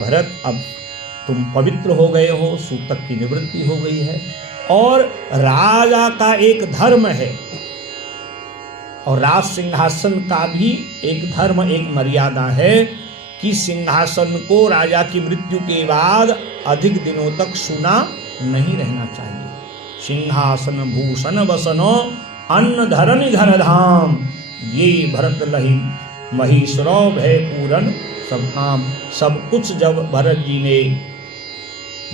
भरत अब तुम पवित्र हो गए हो, सूतक की निवृत्ति हो गई है, और राजा का एक धर्म है और राज सिंहासन का भी एक धर्म, एक मर्यादा है कि सिंहासन को राजा की मृत्यु के बाद अधिक दिनों तक सुना नहीं रहना चाहिए। सिंहासन भूषण बसनो अन्न धरनि धर धाम, ये भरत लहि महीश्वरो भय पूरन सब काम। सब कुछ जब भरत जी ने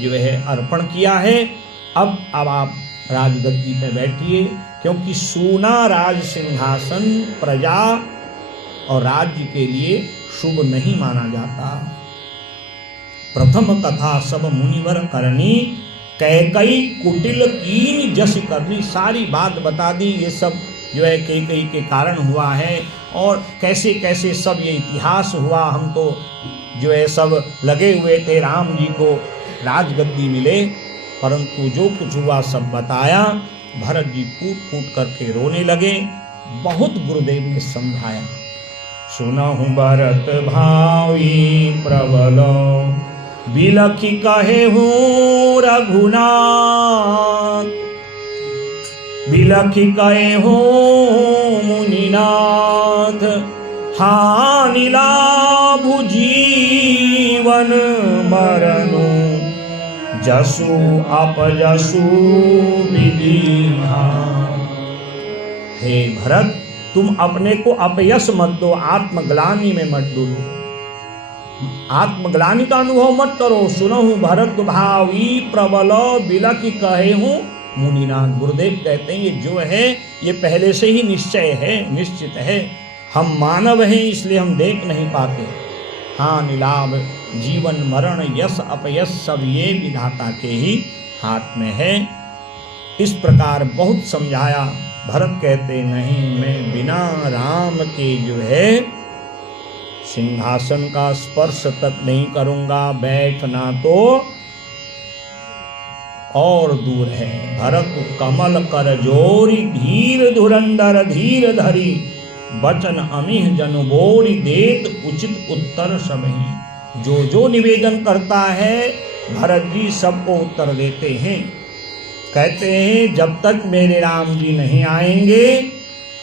जो है अर्पण किया है, अब आप राजगद्दी पे बैठिए, क्योंकि सोना राज सिंहासन प्रजा और राज्य के लिए शुभ नहीं माना जाता। प्रथम कथा सब मुनिवर करनी, कैकई कुटिल कीन जस करनी। सारी बात बता दी, ये सब जो है कैकई के कारण हुआ है और कैसे कैसे सब ये इतिहास हुआ। हम तो जो है सब लगे हुए थे राम जी को राजगद्दी मिले, परंतु जो कुछ हुआ सब बताया। भरत जी फूट फूट करके रोने लगे। बहुत गुरुदेव ने समझाया। सुनहु भरत भाई प्रबलो, बिलखी कहे हूँ रघुनाथ, बिलखी कहे हूँ मुनिनाथ, हानि लाभु जीवन मरनु, जसु अपजसु विधिहान। हे भरत, तुम अपने को अपयश मत दो, आत्मग्लानि में मत डूबो, आत्मग्लानि का अनुभव मत करो। सुनहु भरत भावी प्रबल, बिलखि कहे हूँ मुनिनाथ। गुरुदेव कहते हैं ये जो है ये पहले से ही निश्चय है, निश्चित है। हम मानव हैं इसलिए हम देख नहीं पाते। हानि लाभ जीवन मरण यश अपयश सब ये विधाता के ही हाथ में है। इस प्रकार बहुत समझाया। भरत कहते नहीं, मैं बिना राम के जो है सिंहासन का स्पर्श तक नहीं करूंगा, बैठना तो और दूर है। भरत कमल कर जोरी, धीर धुरंधर धीर धरी, बचन अमिह जनु बोरी, देत उचित उत्तर सबही। जो जो निवेदन करता है भरत जी सबको उत्तर देते हैं। कहते हैं जब तक मेरे राम जी नहीं आएंगे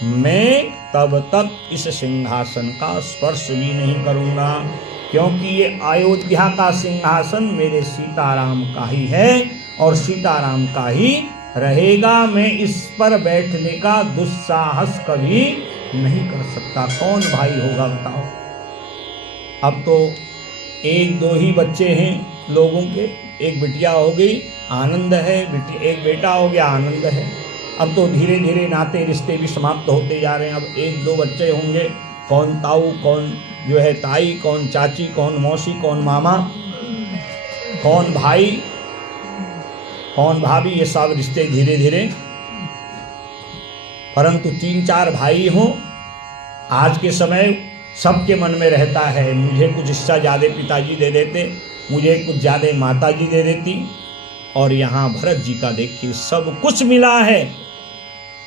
मैं तब तक इस सिंहासन का स्पर्श भी नहीं करूंगा, क्योंकि ये अयोध्या का सिंहासन मेरे सीताराम का ही है और सीताराम का ही रहेगा। मैं इस पर बैठने का दुस्साहस कभी नहीं कर सकता। कौन भाई होगा बताओ। अब तो एक दो ही बच्चे हैं लोगों के, एक बिटिया हो गई आनंद है, एक बेटा हो गया आनंद है। अब तो धीरे धीरे नाते रिश्ते भी समाप्त होते जा रहे हैं। अब एक दो बच्चे होंगे, कौन ताऊ, कौन जो है ताई, कौन चाची, कौन मौसी, कौन मामा, कौन भाई, कौन भाभी, ये सब रिश्ते धीरे धीरे। परंतु 3-4 भाई हों, आज के समय सबके मन में रहता है मुझे कुछ हिस्सा ज़्यादा पिताजी दे देते, मुझे कुछ ज़्यादा माताजी दे देती। और यहाँ भरत जी का देखिए सब कुछ मिला है,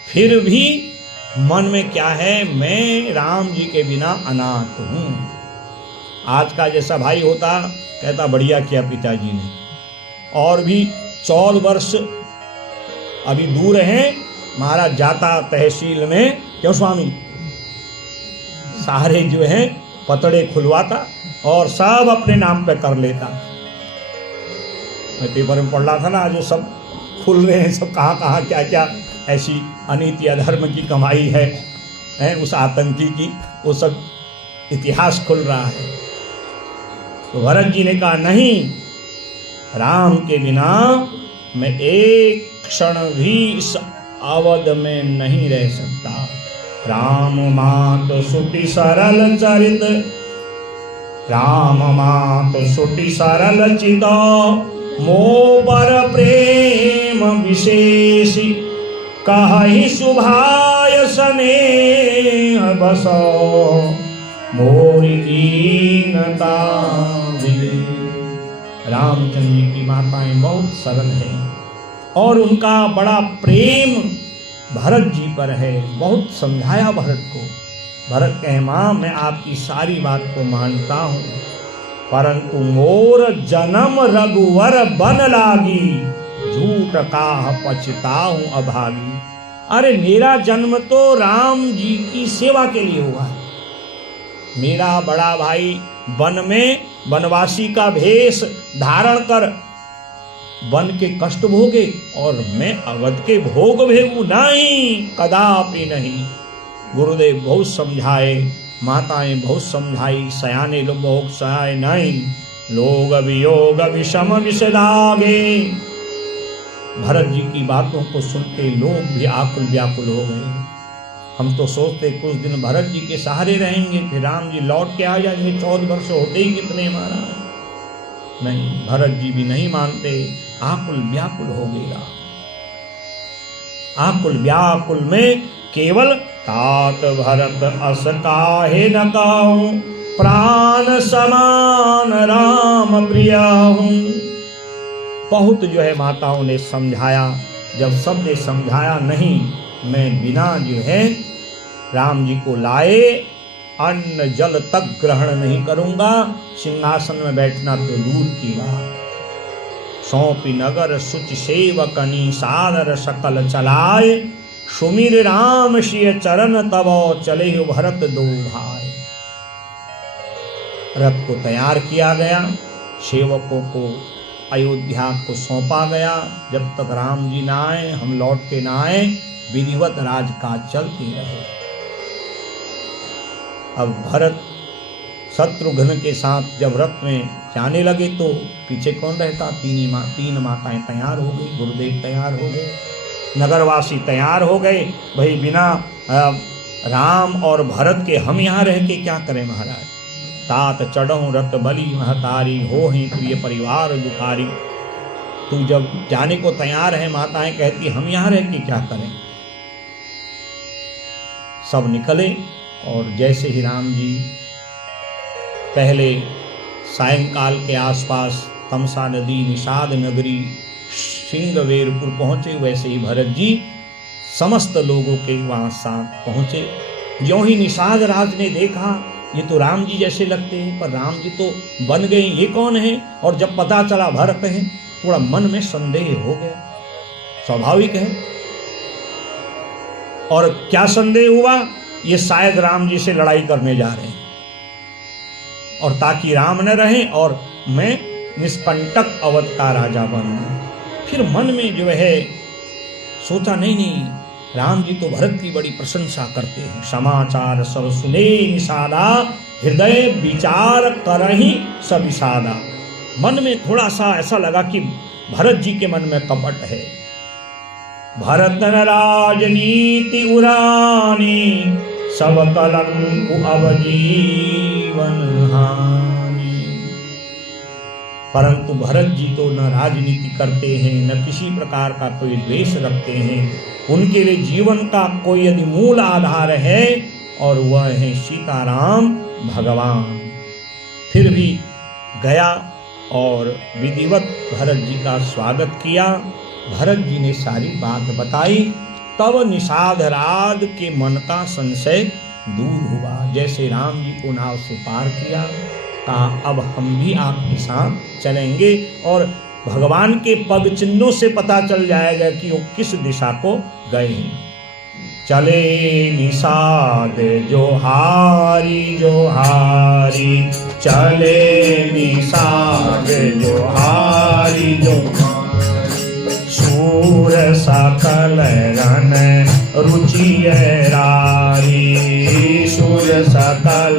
फिर भी मन में क्या है, मैं राम जी के बिना अनाथ हूँ। आज का जैसा भाई होता कहता बढ़िया किया पिताजी ने। और भी 14 वर्ष अभी दूर हैं, महाराज जाता तहसील में, क्यों स्वामी, सारे जो हैं पतड़े खुलवाता और सब अपने नाम पे कर लेता। मैं पेपर में पढ़ रहा था ना, जो सब खुल रहे हैं, सब कहाँ कहाँ क्या क्या ऐसी अनीति अधर्म की कमाई है उस आतंकी की, वो सब इतिहास खुल रहा है। तो भरत जी ने कहा नहीं, राम के बिना मैं एक क्षण भी इस अवध में नहीं रह सकता। राम मात सुटी सरल चरित, राम मात सुटी सरल चित, मोह पर प्रेम विशेष, कहि शुभाय स्नेह बसो, मोरि दीनता विले। रामचंद्र जी की माताएं बहुत सरल हैं और उनका बड़ा प्रेम भरत जी पर है। बहुत समझाया भरत को। भरत कहे माँ मैं आपकी सारी बात को मानता हूँ, परंतु मोर जन्म रघुवर बन लागी, झूठ काह पछताऊं अभागी। अरे मेरा जन्म तो राम जी की सेवा के लिए हुआ है। मेरा बड़ा भाई वन में वनवासी का भेष धारण कर वन के कष्ट भोगे और मैं अवध के भोग भेगू नहीं, कदापि नहीं। गुरुदेव बहुत समझाए, माताएं बहुत समझाई, सयाने लोग बहुत सहाय नहीं। लोग वियोग विषम विषदागे। भरत जी की बातों को सुन के लोग भी आकुल व्याकुल हो गए। हम तो सोचते कुछ दिन भरत जी के सहारे रहेंगे, फिर राम जी लौट के आ जाएंगे, 14 वर्ष होते ही कितने मारा। नहीं, भरत जी भी नहीं मानते, आकुल व्याकुल हो गया। आकुल व्याकुल में केवल तात भरत अस काहे न काहूं, प्राण समान राम प्रिय हूं। बहुत जो है माताओं ने समझाया, जब सबने समझाया नहीं, मैं बिना जो है राम जी को लाए अन्न जल तक ग्रहण नहीं करूंगा, सिंहासन में बैठना तो दूर की बात। सौंपी नगर सुच सेवकनी, सादर सकल चलाए, सुमिर राम सिय चरण तब चले भरत दो भाई। रथ को तैयार किया गया, सेवकों को अयोध्या को सौंपा गया। जब तक राम जी ना आए, हम लौट के ना आए, विधिवत राजकाज चलती रहे। अब भरत शत्रुघ्न के साथ जब रथ में जाने लगे तो पीछे कौन रहता? तीन माताएं तैयार हो गई, गुरुदेव तैयार हो गए, नगरवासी तैयार हो गए। भाई बिना राम और भरत के हम यहाँ रह के क्या करें महाराज? तात चढ़ऊं रत बली महतारी, हो ही प्रिय परिवार दुखारी। तू जब जाने को तैयार है, माताएं कहती हम यहाँ रह के क्या करें? सब निकले और जैसे ही राम जी पहले सायंकाल के आसपास तमसा नदी, निषाद नगरी, सिंहवेरपुर पहुंचे, वैसे ही भरत जी समस्त लोगों के वहां साथ पहुंचे। ज्यों ही निषाद राज ने देखा, ये तो राम जी जैसे लगते हैं, पर राम जी तो बन गए, ये कौन है? और जब पता चला भरत है, थोड़ा मन में संदेह हो गया, स्वाभाविक है। और क्या संदेह हुआ? ये शायद राम जी से लड़ाई करने जा रहे हैं, और ताकि राम न रहे और मैं निष्कंटक अवध का राजा बनूं। फिर मन में जो है सोचा, नहीं, राम जी तो भरत की बड़ी प्रशंसा करते हैं। समाचार सब सुने निषादा, हृदय विचार करहि सब विषादा। मन में थोड़ा सा ऐसा लगा कि भरत जी के मन में कपट है। भरत राजनीति उरानी, सब कलंक अब जीवन हानि। परंतु भरत जी तो न राजनीति करते हैं, न किसी प्रकार का कोई द्वेष रखते हैं। उनके लिए जीवन का कोई यदि मूल आधार है और वह है सीताराम भगवान। फिर भी गया और विधिवत भरत जी का स्वागत किया। भरत जी ने सारी बात बताई, तब निषाद राज के मन का संशय दूर हुआ। जैसे राम जी को नाव से पार किया, कहा अब हम भी आपके साथ चलेंगे और भगवान के पग चिन्हों से पता चल जाएगा कि वो किस दिशा को गए हैं। चले निषाद जोहारी जोहारी, चले निषाद जोहारी जोहारी, सूर सकल रन रुचि रारी, सूर सकल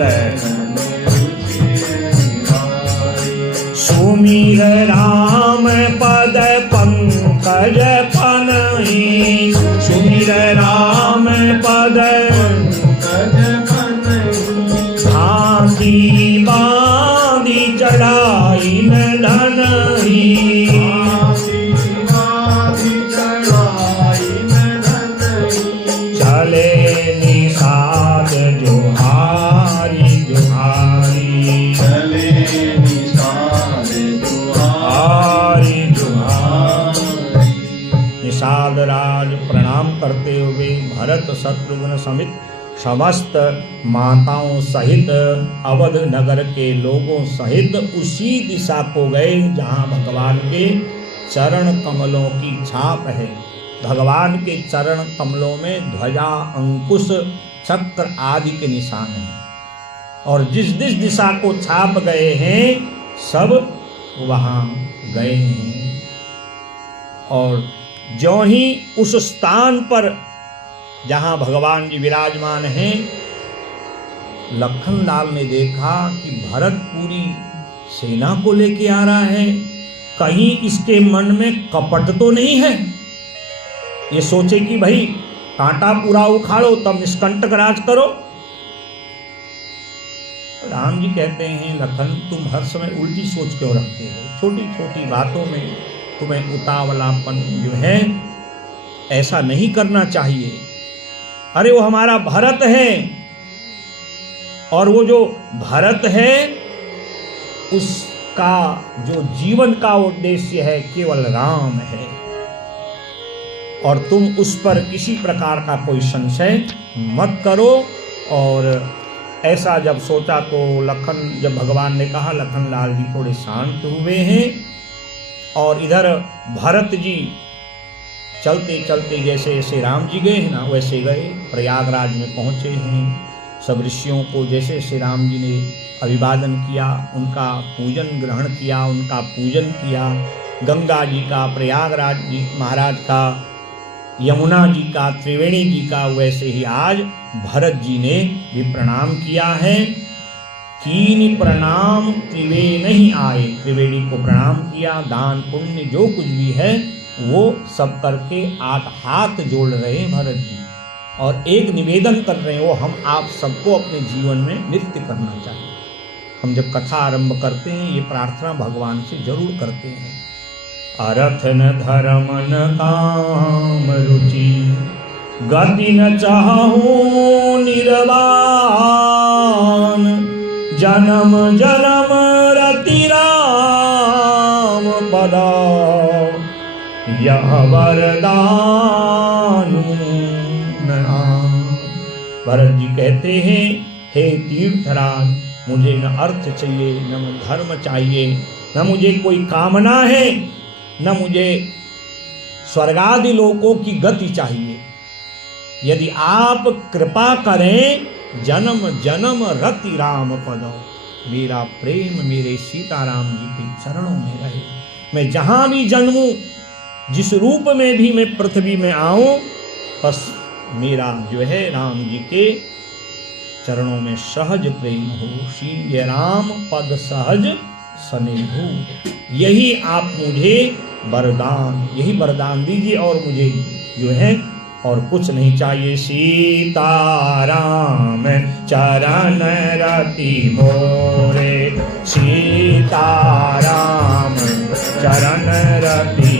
सुमिर राम पद पंकज पनहि, सुमिर राम पद हाथी बांधी चढ़ाई न धनहि, चले निषाद जोहारी जोहारी, चले निषाद राज प्रणाम करते हुए भरत शत्रुघ्न समेत समस्त माताओं सहित अवध नगर के लोगों सहित उसी दिशा को गए जहाँ भगवान के चरण कमलों की छाप है। भगवान के चरण कमलों में ध्वजा, अंकुश, चक्र आदि के निशान हैं, और जिस जिस दिशा को छाप गए हैं सब वहाँ गए हैं। और ज्यों ही उस स्थान पर जहाँ भगवान जी विराजमान हैं, लखन लाल ने देखा कि भरत पूरी सेना को लेके आ रहा है, कहीं इसके मन में कपट तो नहीं है। ये सोचे कि भाई कांटा पूरा उखाड़ो तब निष्कंटक राज करो। राम जी कहते हैं, लखन तुम हर समय उल्टी सोच क्यों रखते हो? छोटी छोटी बातों में तुम्हें उतावलापन जो है ऐसा नहीं करना चाहिए। अरे वो हमारा भरत है, और वो जो भरत है उसका जो जीवन का उद्देश्य है केवल राम है, और तुम उस पर किसी प्रकार का कोई संशय मत करो। और ऐसा जब सोचा तो लखन, जब भगवान ने कहा, लखन लाल जी थोड़े शांत हुए हैं। और इधर भरत जी चलते चलते जैसे जैसे राम जी गए हैं ना वैसे गए, प्रयागराज में पहुँचे हैं। सब ऋषियों को जैसे श्री राम जी ने अभिवादन किया, उनका पूजन ग्रहण किया, उनका पूजन किया। गंगा जी का, प्रयागराज जी महाराज का, यमुना जी का, त्रिवेणी जी का, वैसे ही आज भरत जी ने भी प्रणाम किया है। कीन प्रणाम त्रिवेणी ही आए, त्रिवेणी को प्रणाम किया। दान पुण्य जो कुछ भी है वो सब करके आप हाथ जोड़ रहे हैं भरत जी, और एक निवेदन कर रहे हैं, वो हम आप सबको अपने जीवन में नित्य करना चाहिए। हम जब कथा आरंभ करते हैं ये प्रार्थना भगवान से जरूर करते हैं। अर्थ न धर्म न काम रुचि, गति न चाहूं निर्वाण, जन्म जन्म रति राम पदा, यह वरदान। भरत जी कहते हैं, हे तीर्थराज, मुझे न अर्थ चाहिए, न धर्म चाहिए, न मुझे कोई कामना है, न मुझे स्वर्गादि लोकों की गति चाहिए। यदि आप कृपा करें, जन्म जन्म रति राम पदो, मेरा प्रेम मेरे सीताराम जी के चरणों में रहे। मैं जहां भी जन्मूं, जिस रूप में भी मैं पृथ्वी में आऊं, बस मेरा जो है राम जी के चरणों में सहज प्रेम हो। श्री राम पद सहज स्नेहो, यही आप मुझे वरदान, यही वरदान दीजिए, और मुझे जो है और कुछ नहीं चाहिए। सीताराम चरण रति मोरे, सीताराम चरण रति,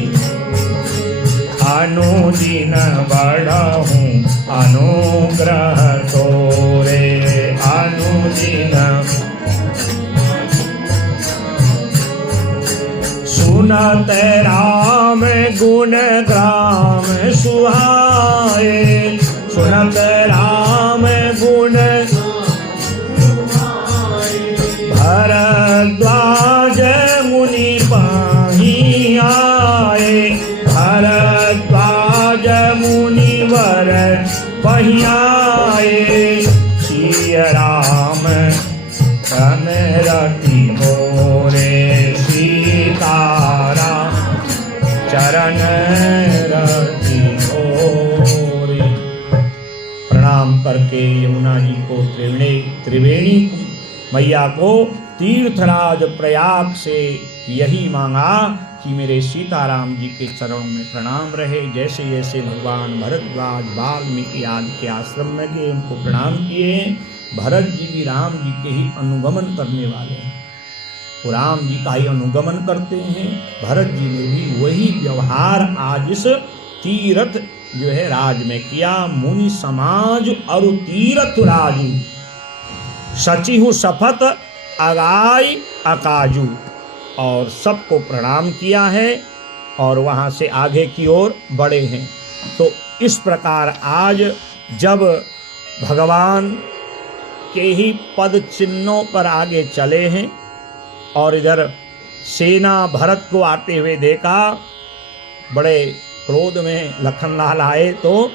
अनुदिन बढ़हूँ अनुग्रह तोरे, अनुदिन सुनत राम गुण ग्राम सुहाए, सुनत राम गुण भरद्वाज मुनि पाही आए, भरद्वाज मुनिवर पही आए। श्री राम चरण रति मोरे, सीताराम चरण रति मोरे। प्रणाम करके यमुना जी को, त्रिवेणी मैया को, तीर्थराज प्रयाग से यही मांगा कि मेरे सीताराम जी के चरणों में प्रणाम रहे। जैसे जैसे भगवान भरद्वाज वाल्मीकि आदि के आश्रम में गए, उनको प्रणाम किए। भरत जी भी राम जी के ही अनुगमन करने वाले हैं, वो राम जी का ही अनुगमन करते हैं। भरत जी ने भी वही व्यवहार आज इस तीर्थ जो है राज में किया। मुनि समाज अरु तीर्थ राजू, सचिहु शपथ अगाई अकाजू, और सबको प्रणाम किया है और वहाँ से आगे की ओर बढ़े हैं। तो इस प्रकार आज जब भगवान के ही पद चिन्हों पर आगे चले हैं। और इधर सेना भरत को आते हुए देखा, बड़े क्रोध में लखनलाल आए तो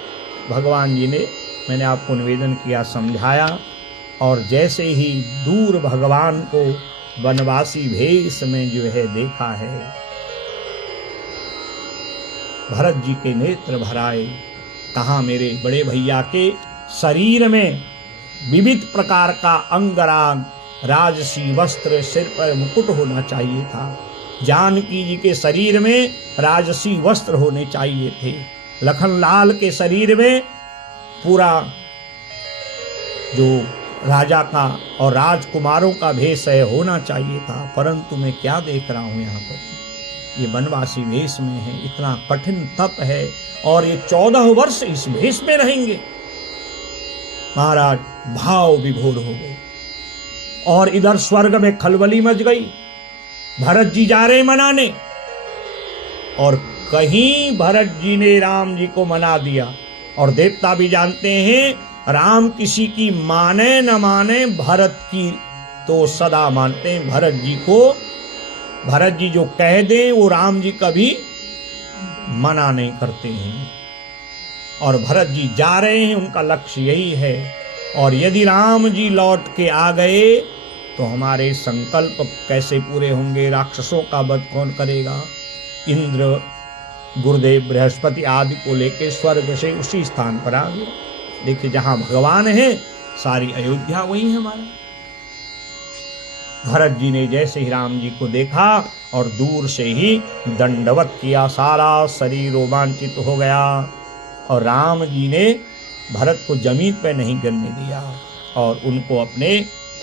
भगवान जी ने, मैंने आपको निवेदन किया, समझाया। और जैसे ही दूर भगवान को वनवासी भेष में जो है देखा है, भरत जी के नेत्र भर आए। कहा मेरे बड़े भैया के शरीर में विविध प्रकार का अंगराग, राजसी वस्त्र, सिर पर मुकुट होना चाहिए था। जानकी जी के शरीर में राजसी वस्त्र होने चाहिए थे। लखनलाल के शरीर में पूरा जो राजा का और राजकुमारों का भेष है होना चाहिए था। परंतु मैं क्या देख रहा हूं यहाँ पर, ये वनवासी वेश में है, इतना कठिन तप है और ये 14 वर्ष इस वेश में रहेंगे। महाराज भाव विभोर हो गए और इधर स्वर्ग में खलबली मच गई। भरत जी जा रहे मनाने और कहीं भरत जी ने राम जी को मना दिया। और देवता भी जानते हैं, राम किसी की माने न माने, भरत की तो सदा मानते हैं। भरत जी को, भरत जी जो कह दें वो राम जी कभी मना नहीं करते हैं। और भरत जी जा रहे हैं, उनका लक्ष्य यही है। और यदि राम जी लौट के आ गए तो हमारे संकल्प कैसे पूरे होंगे, राक्षसों का वध कौन करेगा। इंद्र, गुरुदेव, बृहस्पति आदि को लेके स्वर्ग से उसी स्थान पर आ गए। देखिए जहां भगवान है सारी अयोध्या वही है हमारा। भरत जी ने जैसे ही राम जी को देखा और दूर से ही दंडवत किया, सारा शरीर रोमांचित हो गया। और राम जी ने भरत को जमीन पर नहीं गिरने दिया और उनको अपने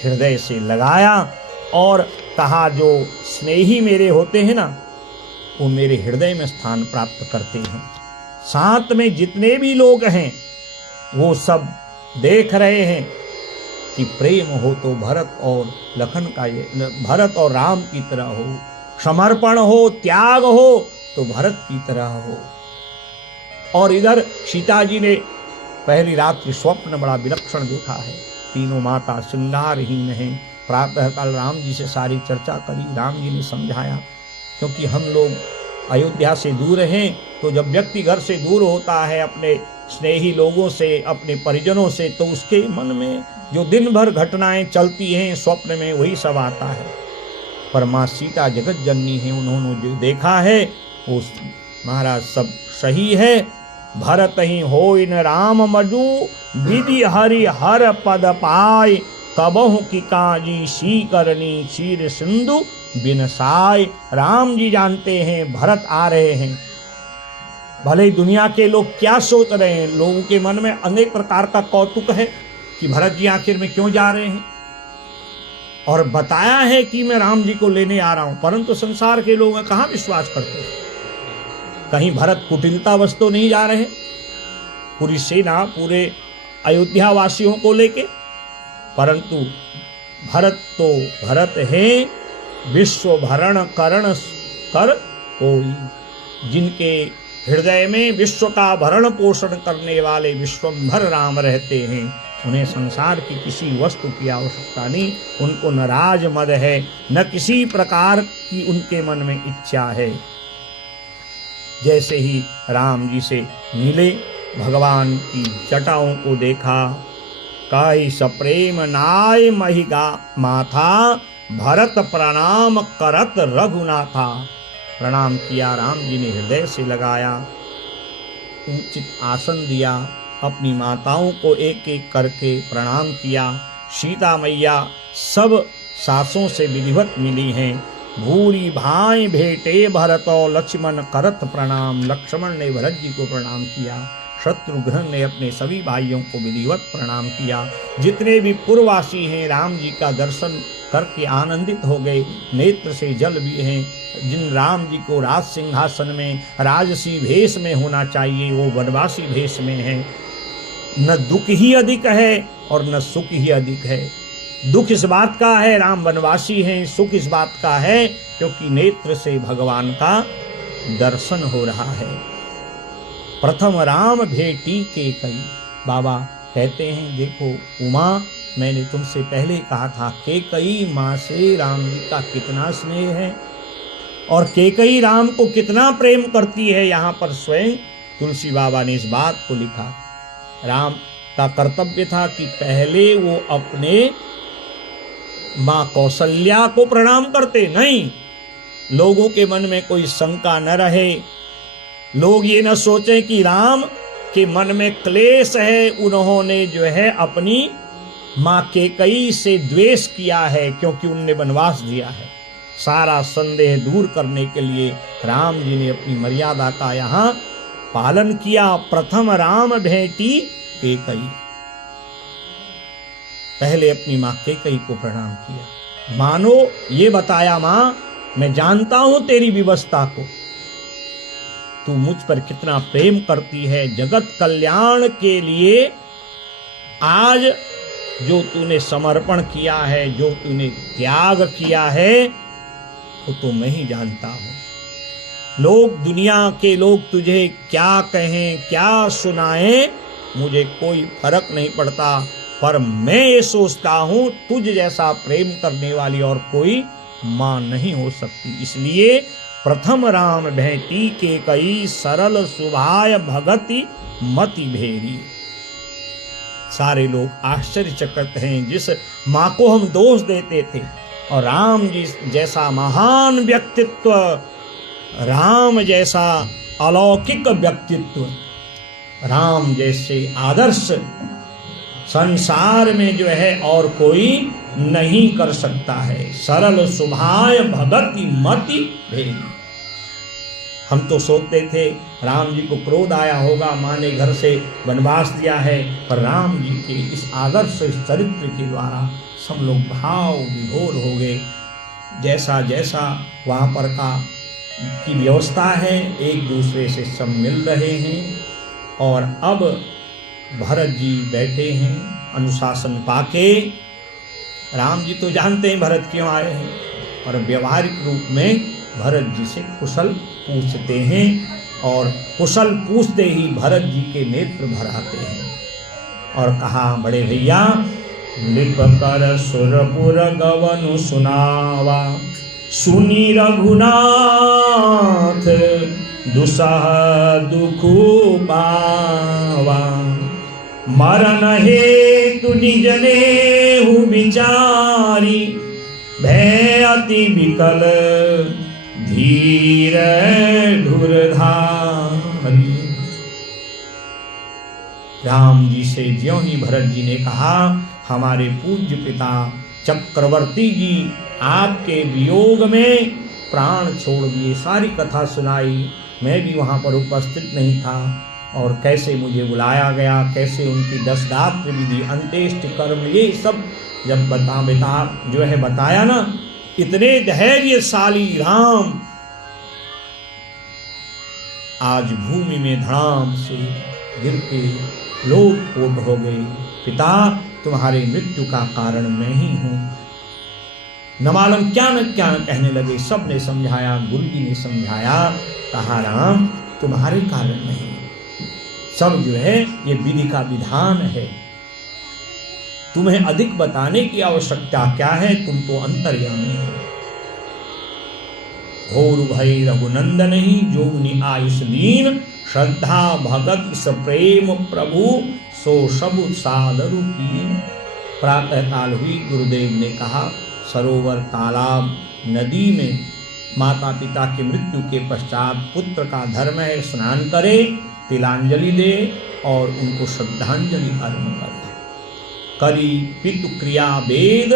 हृदय से लगाया और कहा, जो स्नेही मेरे होते हैं ना, वो मेरे हृदय में स्थान प्राप्त करते हैं। साथ में जितने भी लोग हैं वो सब देख रहे हैं कि प्रेम हो तो भरत और लखन का, ये भरत और राम की तरह हो, समर्पण हो, त्याग हो तो भरत की तरह हो। और इधर सीता जी ने पहली रात्रि स्वप्न बड़ा विलक्षण देखा है। तीनों माता श्रृंगारहीन हैं। प्रातः काल राम जी से सारी चर्चा करी, राम जी ने समझाया। क्योंकि हम लोग अयोध्या से दूर हैं, तो जब व्यक्ति घर से दूर होता है अपने स्नेही लोगों से, अपने परिजनों से, तो उसके मन में जो दिन भर घटनाएं चलती हैं स्वप्न में वही सब आता है। पर माँ सीता जगत जननी है, उन्होंने जो देखा है वो महाराज सब सही है। भरत ही होई न राम मजू, विधि हरि हर पद पाय, कबहु की काजी सी करनी चीर सिंधु बिनसाय। राम जी जानते हैं भरत आ रहे हैं। भले ही दुनिया के लोग क्या सोच रहे हैं, लोगों के मन में अनेक प्रकार का कौतुक है कि भरत जी आखिर में क्यों जा रहे हैं। और बताया है कि मैं राम जी को लेने आ रहा हूं, परंतु संसार के लोग कहां विश्वास करते हैं। कहीं भरत कुटिलतावश तो नहीं जा रहे, पूरी सेना पूरे अयोध्या वासियों को लेके। परंतु भरत तो भरत है, विश्व भरण करण कर कोई, जिनके हृदय में विश्व का भरण पोषण करने वाले विश्वंभर राम रहते हैं। उन्हें संसार की किसी वस्तु की आवश्यकता नहीं, उनको न राज मद है, न किसी प्रकार की उनके मन में इच्छा है। जैसे ही राम जी से मिले, भगवान की जटाओं को देखा, काई सप्रेम नाय महिगा माथा, भरत प्रणाम करत रघुनाथा। प्रणाम किया, राम जी ने हृदय से लगाया, उचित आसन दिया, अपनी माताओं को एक एक करके प्रणाम किया। सीता मैया सब सासों से विधिवत मिली हैं। भूरी भाई भेटे भरत और लक्ष्मण करत प्रणाम। लक्ष्मण ने भरत जी को प्रणाम किया। शत्रुघ्न ने अपने सभी भाइयों को विधिवत प्रणाम किया। जितने भी पुरवासी हैं राम जी का दर्शन करके आनंदित हो गए, नेत्र से जल भी हैं। जिन राम जी को राज सिंहासन में राजसी भेष में होना चाहिए वो वनवासी भेष में है। न दुख ही अधिक है और न सुख ही अधिक है। दुख इस बात का है राम वनवासी हैं, सुख इस बात का है क्योंकि नेत्र से भगवान का दर्शन हो रहा है। प्रथम राम भेटी के कई। बाबा कहते हैं, देखो उमा, मैंने तुमसे पहले कहा था कैकेयी माँ से राम जी का कितना स्नेह है और कैकेयी राम को कितना प्रेम करती है। यहाँ पर स्वयं तुलसी बाबा ने इस बात को लिखा। राम का कर्तव्य था कि पहले वो अपने माँ कौशल्या को प्रणाम करते, नहीं लोगों के मन में कोई शंका न रहे, लोग ये न सोचें कि राम के मन में क्लेश है, उन्होंने जो है अपनी माँ कैकेयी से द्वेष किया है क्योंकि उनने वनवास दिया है। सारा संदेह दूर करने के लिए राम जी ने अपनी मर्यादा का यहाँ पालन किया। प्रथम राम भेंटी कैकेयी, पहले अपनी माँ कैकेयी को प्रणाम किया। मानो ये बताया, माँ मैं जानता हूं तेरी विवशता को, तू मुझ पर कितना प्रेम करती है, जगत कल्याण के लिए आज जो तूने समर्पण किया है, जो तूने त्याग किया है, वो तो मैं ही जानता हूं। लोग, दुनिया के लोग तुझे क्या कहें, क्या सुनाएं, मुझे कोई फर्क नहीं पड़ता, पर मैं ये सोचता हूं तुझ जैसा प्रेम करने वाली और कोई मां नहीं हो सकती। इसलिए प्रथम राम भेंटी कैकेयी, सरल सुभाय भगति मति भेरी। सारे लोग आश्चर्यचकित हैं, जिस माँ को हम दोष देते थे और राम जी जैसा महान व्यक्तित्व, राम जैसा अलौकिक व्यक्तित्व, राम जैसे आदर्श संसार में जो है और कोई नहीं कर सकता है। सरल सुभाय भगति मति भेरी। हम तो सोचते थे राम जी को क्रोध आया होगा, माँ ने घर से वनवास दिया है, पर राम जी के इस आदर्श, इस चरित्र के द्वारा सब लोग भाव विभोर हो गए। जैसा जैसा वहाँ पर की व्यवस्था है, एक दूसरे से सब मिल रहे हैं। और अब भरत जी बैठे हैं अनुशासन पाके। राम जी तो जानते हैं भरत क्यों आए हैं, और व्यवहारिक रूप में भरत जी से कुशल पूछते हैं और कुशल पूछते ही भरत जी के नेत्र भर आते हैं और कहा, बड़े भैया लिप कर सुरपुर गवनु सुनावा, सुनी रघुनाथ दुसह दुखु पावा, मरन हेतु निज नेहु विचारी, भय अति विकल धीर धुरधारी। राम जी से ज्यों ही भरत जी ने कहा, हमारे पूज्य पिता चक्रवर्ती जी आपके वियोग में प्राण छोड़ दिए, सारी कथा सुनाई। मैं भी वहाँ पर उपस्थित नहीं था और कैसे मुझे बुलाया गया, कैसे उनकी 10 रात्र विधि, अंत्येष्टि कर्म, ये सब जब बताया ना, इतने धैर्यशाली राम आज भूमि में धड़ाम से गिर के लोटपोट हो गए। पिता, तुम्हारी मृत्यु का कारण मैं ही हूं। न मालूम क्या न क्या कहने लगे। सब ने समझाया, गुरु जी ने समझाया, कहा राम तुम्हारे कारण नहीं, सब जो है ये विधि का विधान है, तुम्हें अधिक बताने की आवश्यकता क्या है, तुम तो अंतर्यामी हो। घोर भय रघुनंदन ही जोगनि आयुष दीन, श्रद्धा भगत इस प्रेम प्रभु सो सबु सादरु कीन। प्रातः काल हुई, गुरुदेव ने कहा सरोवर, तालाब, नदी में माता पिता की मृत्यु के पश्चात पुत्र का धर्म है स्नान करे, तिलांजलि दे और उनको श्रद्धांजलि अर्पण करे। करी पितु क्रिया वेद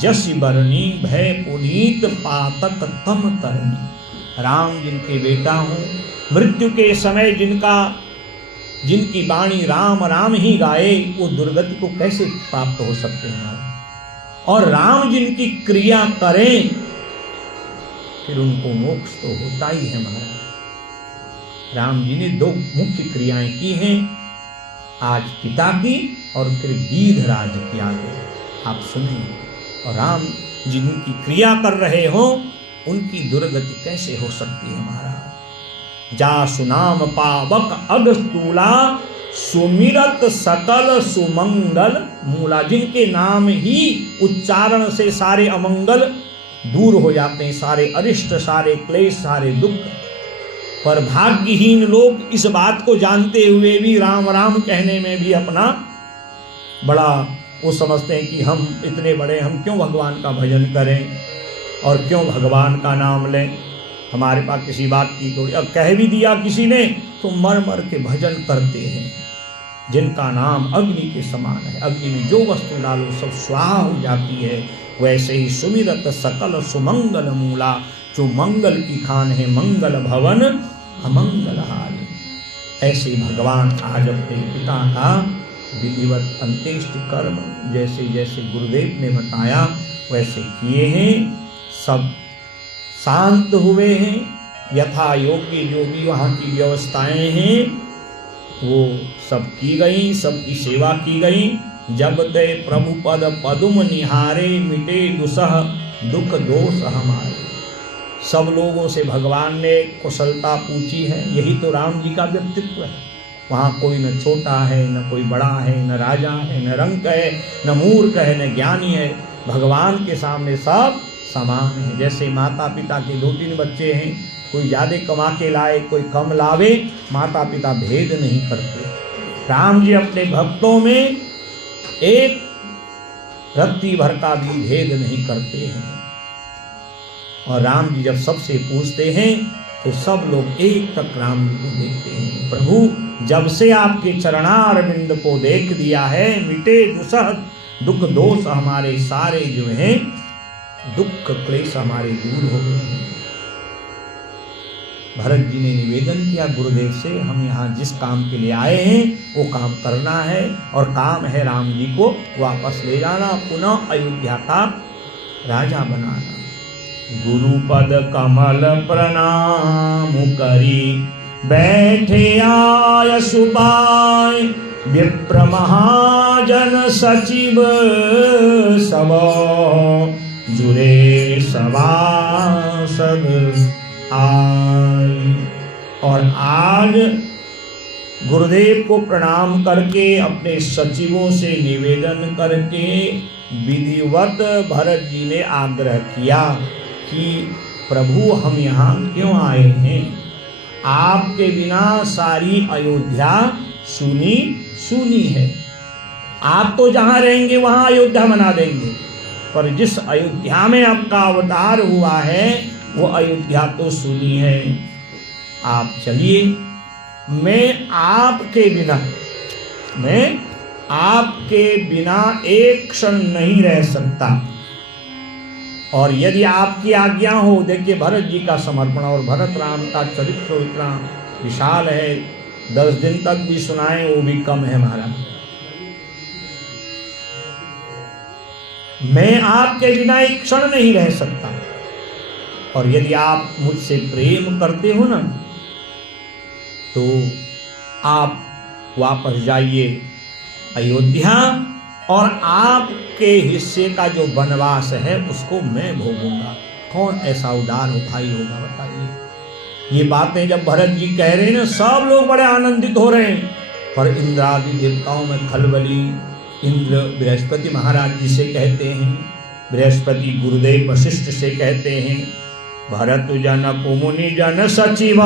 जसि बरनी, भय पुनीत पातक तम तरनी। राम जिनके बेटा हूँ, मृत्यु के समय जिनकी वाणी राम राम ही गाए, वो दुर्गति को कैसे प्राप्त हो सकते हैं हमारे। और राम जिनकी क्रिया करें फिर उनको मोक्ष तो होता ही है महाराज। राम जी ने 2 मुख्य क्रियाएं की हैं, आज पिता की और फिर गीधराज की आगे आप सुनेंगे। और राम जिनकी क्रिया कर रहे हो उनकी दुर्गति कैसे हो सकती है महाराज। जा सुनाम पावक अगस्तूला, सुमिरत सकल सुमंगल मूला, जिनके नाम ही उच्चारण से सारे अमंगल दूर हो जाते हैं, सारे अरिष्ट, सारे क्लेश, सारे दुख। पर भाग्यहीन लोग इस बात को जानते हुए भी राम राम कहने में भी अपना बड़ा वो समझते हैं कि हम इतने बड़े, हम क्यों भगवान का भजन करें और क्यों भगवान का नाम लें, हमारे पास किसी बात की थोड़ी। अब कह भी दिया किसी ने तो मर मर के भजन करते हैं, जिनका नाम अग्नि के समान है। अग्नि में जो वस्तु डालो सब स्वाहा हो जाती है। वैसे ही सुमिरत सकल सुमंगल मूला, जो मंगल की खान है, मंगल भवन अमंगल हाल। ऐसे भगवान आज अपने पिता का विधिवत अंत्येष्टि कर्म जैसे जैसे गुरुदेव ने बताया वैसे किए हैं। सब शांत हुए हैं, यथा योग्य जो भी वहाँ की व्यवस्थाएं हैं वो सब की गई, सबकी सेवा की गई। जब ते प्रभु पद पदुम निहारे, मिटे दुसह दुख दोष हमारे। सब लोगों से भगवान ने कुशलता पूछी है, यही तो राम जी का व्यक्तित्व है। वहाँ कोई न छोटा है, न कोई बड़ा है, न राजा है, न रंक है, न मूर्ख है, न ज्ञानी है। भगवान के सामने सब समान है। जैसे माता पिता के 2-3 बच्चे हैं, कोई ज़्यादा कमा के लाए, कोई कम लावे, माता पिता भेद नहीं करते। राम जी अपने भक्तों में एक रत्ती भर का भी भेद नहीं करते हैं। और राम जी जब सबसे पूछते हैं तो सब लोग एक तक राम जी को देखते हैं। प्रभु जब से आपके चरणारविंद को देख दिया है, मिटे दुसह दुख दोष हमारे, सारे जो हैं दुख क्लेश हमारे दूर हो गए हैं। भरत जी ने निवेदन किया गुरुदेव से, हम यहाँ जिस काम के लिए आए हैं वो काम करना है, और काम है राम जी को वापस ले जाना, पुनः अयोध्या का राजा बनाना। गुरुपद कमल प्रणाम करी, बैठे आय सुबाय, विप्र महाजन सचिव सब, जुरे सभासद आय। और आज गुरुदेव को प्रणाम करके, अपने सचिवों से निवेदन करके विधिवत भरत जी ने आग्रह किया कि प्रभु हम यहाँ क्यों आए हैं? आपके बिना सारी अयोध्या सुनी सुनी है। आप तो जहाँ रहेंगे वहाँ अयोध्या बना देंगे, पर जिस अयोध्या में आपका अवतार हुआ है वो अयोध्या तो सुनी है। आप चलिए, मैं आपके बिना एक क्षण नहीं रह सकता। और यदि आपकी आज्ञा हो, देखिए भरत जी का समर्पण, और भरत राम का चरित्र इतना विशाल है, 10 दिन तक भी सुनाए वो भी कम है महाराज। मैं आपके बिना एक क्षण नहीं रह सकता, और यदि आप मुझसे प्रेम करते हो ना तो आप वापस जाइए अयोध्या, और आपके हिस्से का जो वनवास है उसको मैं भोगूंगा। कौन ऐसा उदार भाई होगा बताइए। ये बातें जब भरत जी कह रहे हैं ना, सब लोग बड़े आनंदित हो रहे हैं, पर इंद्रादि देवताओं में खलबली। इंद्र बृहस्पति महाराज जी से कहते हैं, बृहस्पति गुरुदेव वशिष्ठ से कहते हैं, भरत जनक मुनि जन सचिव,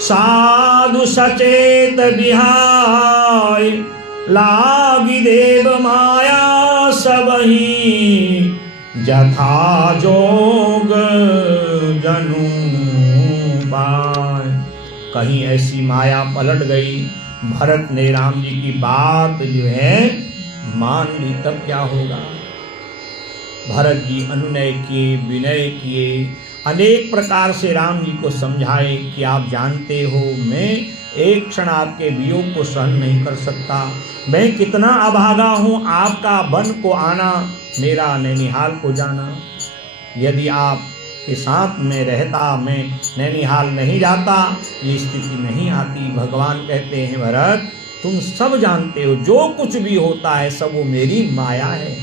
साधु सचेत बिहाय, लागी देव माया सबही, जथा जोग जनु पाय। कहीं ऐसी माया पलट गई, भरत ने राम जी की बात जो है मान ली, तब क्या होगा? भरत जी अनुनय किए, विनय किए, अनेक प्रकार से राम जी को समझाए कि आप जानते हो मैं एक क्षण आपके वियोग को सहन नहीं कर सकता। मैं कितना अभागा हूँ, आपका वन को आना, मेरा नैनीहाल को जाना। यदि आप के साथ में रहता, मैं नैनीहाल नहीं जाता, ये स्थिति नहीं आती। भगवान कहते हैं भरत तुम सब जानते हो जो कुछ भी होता है सब वो मेरी माया है,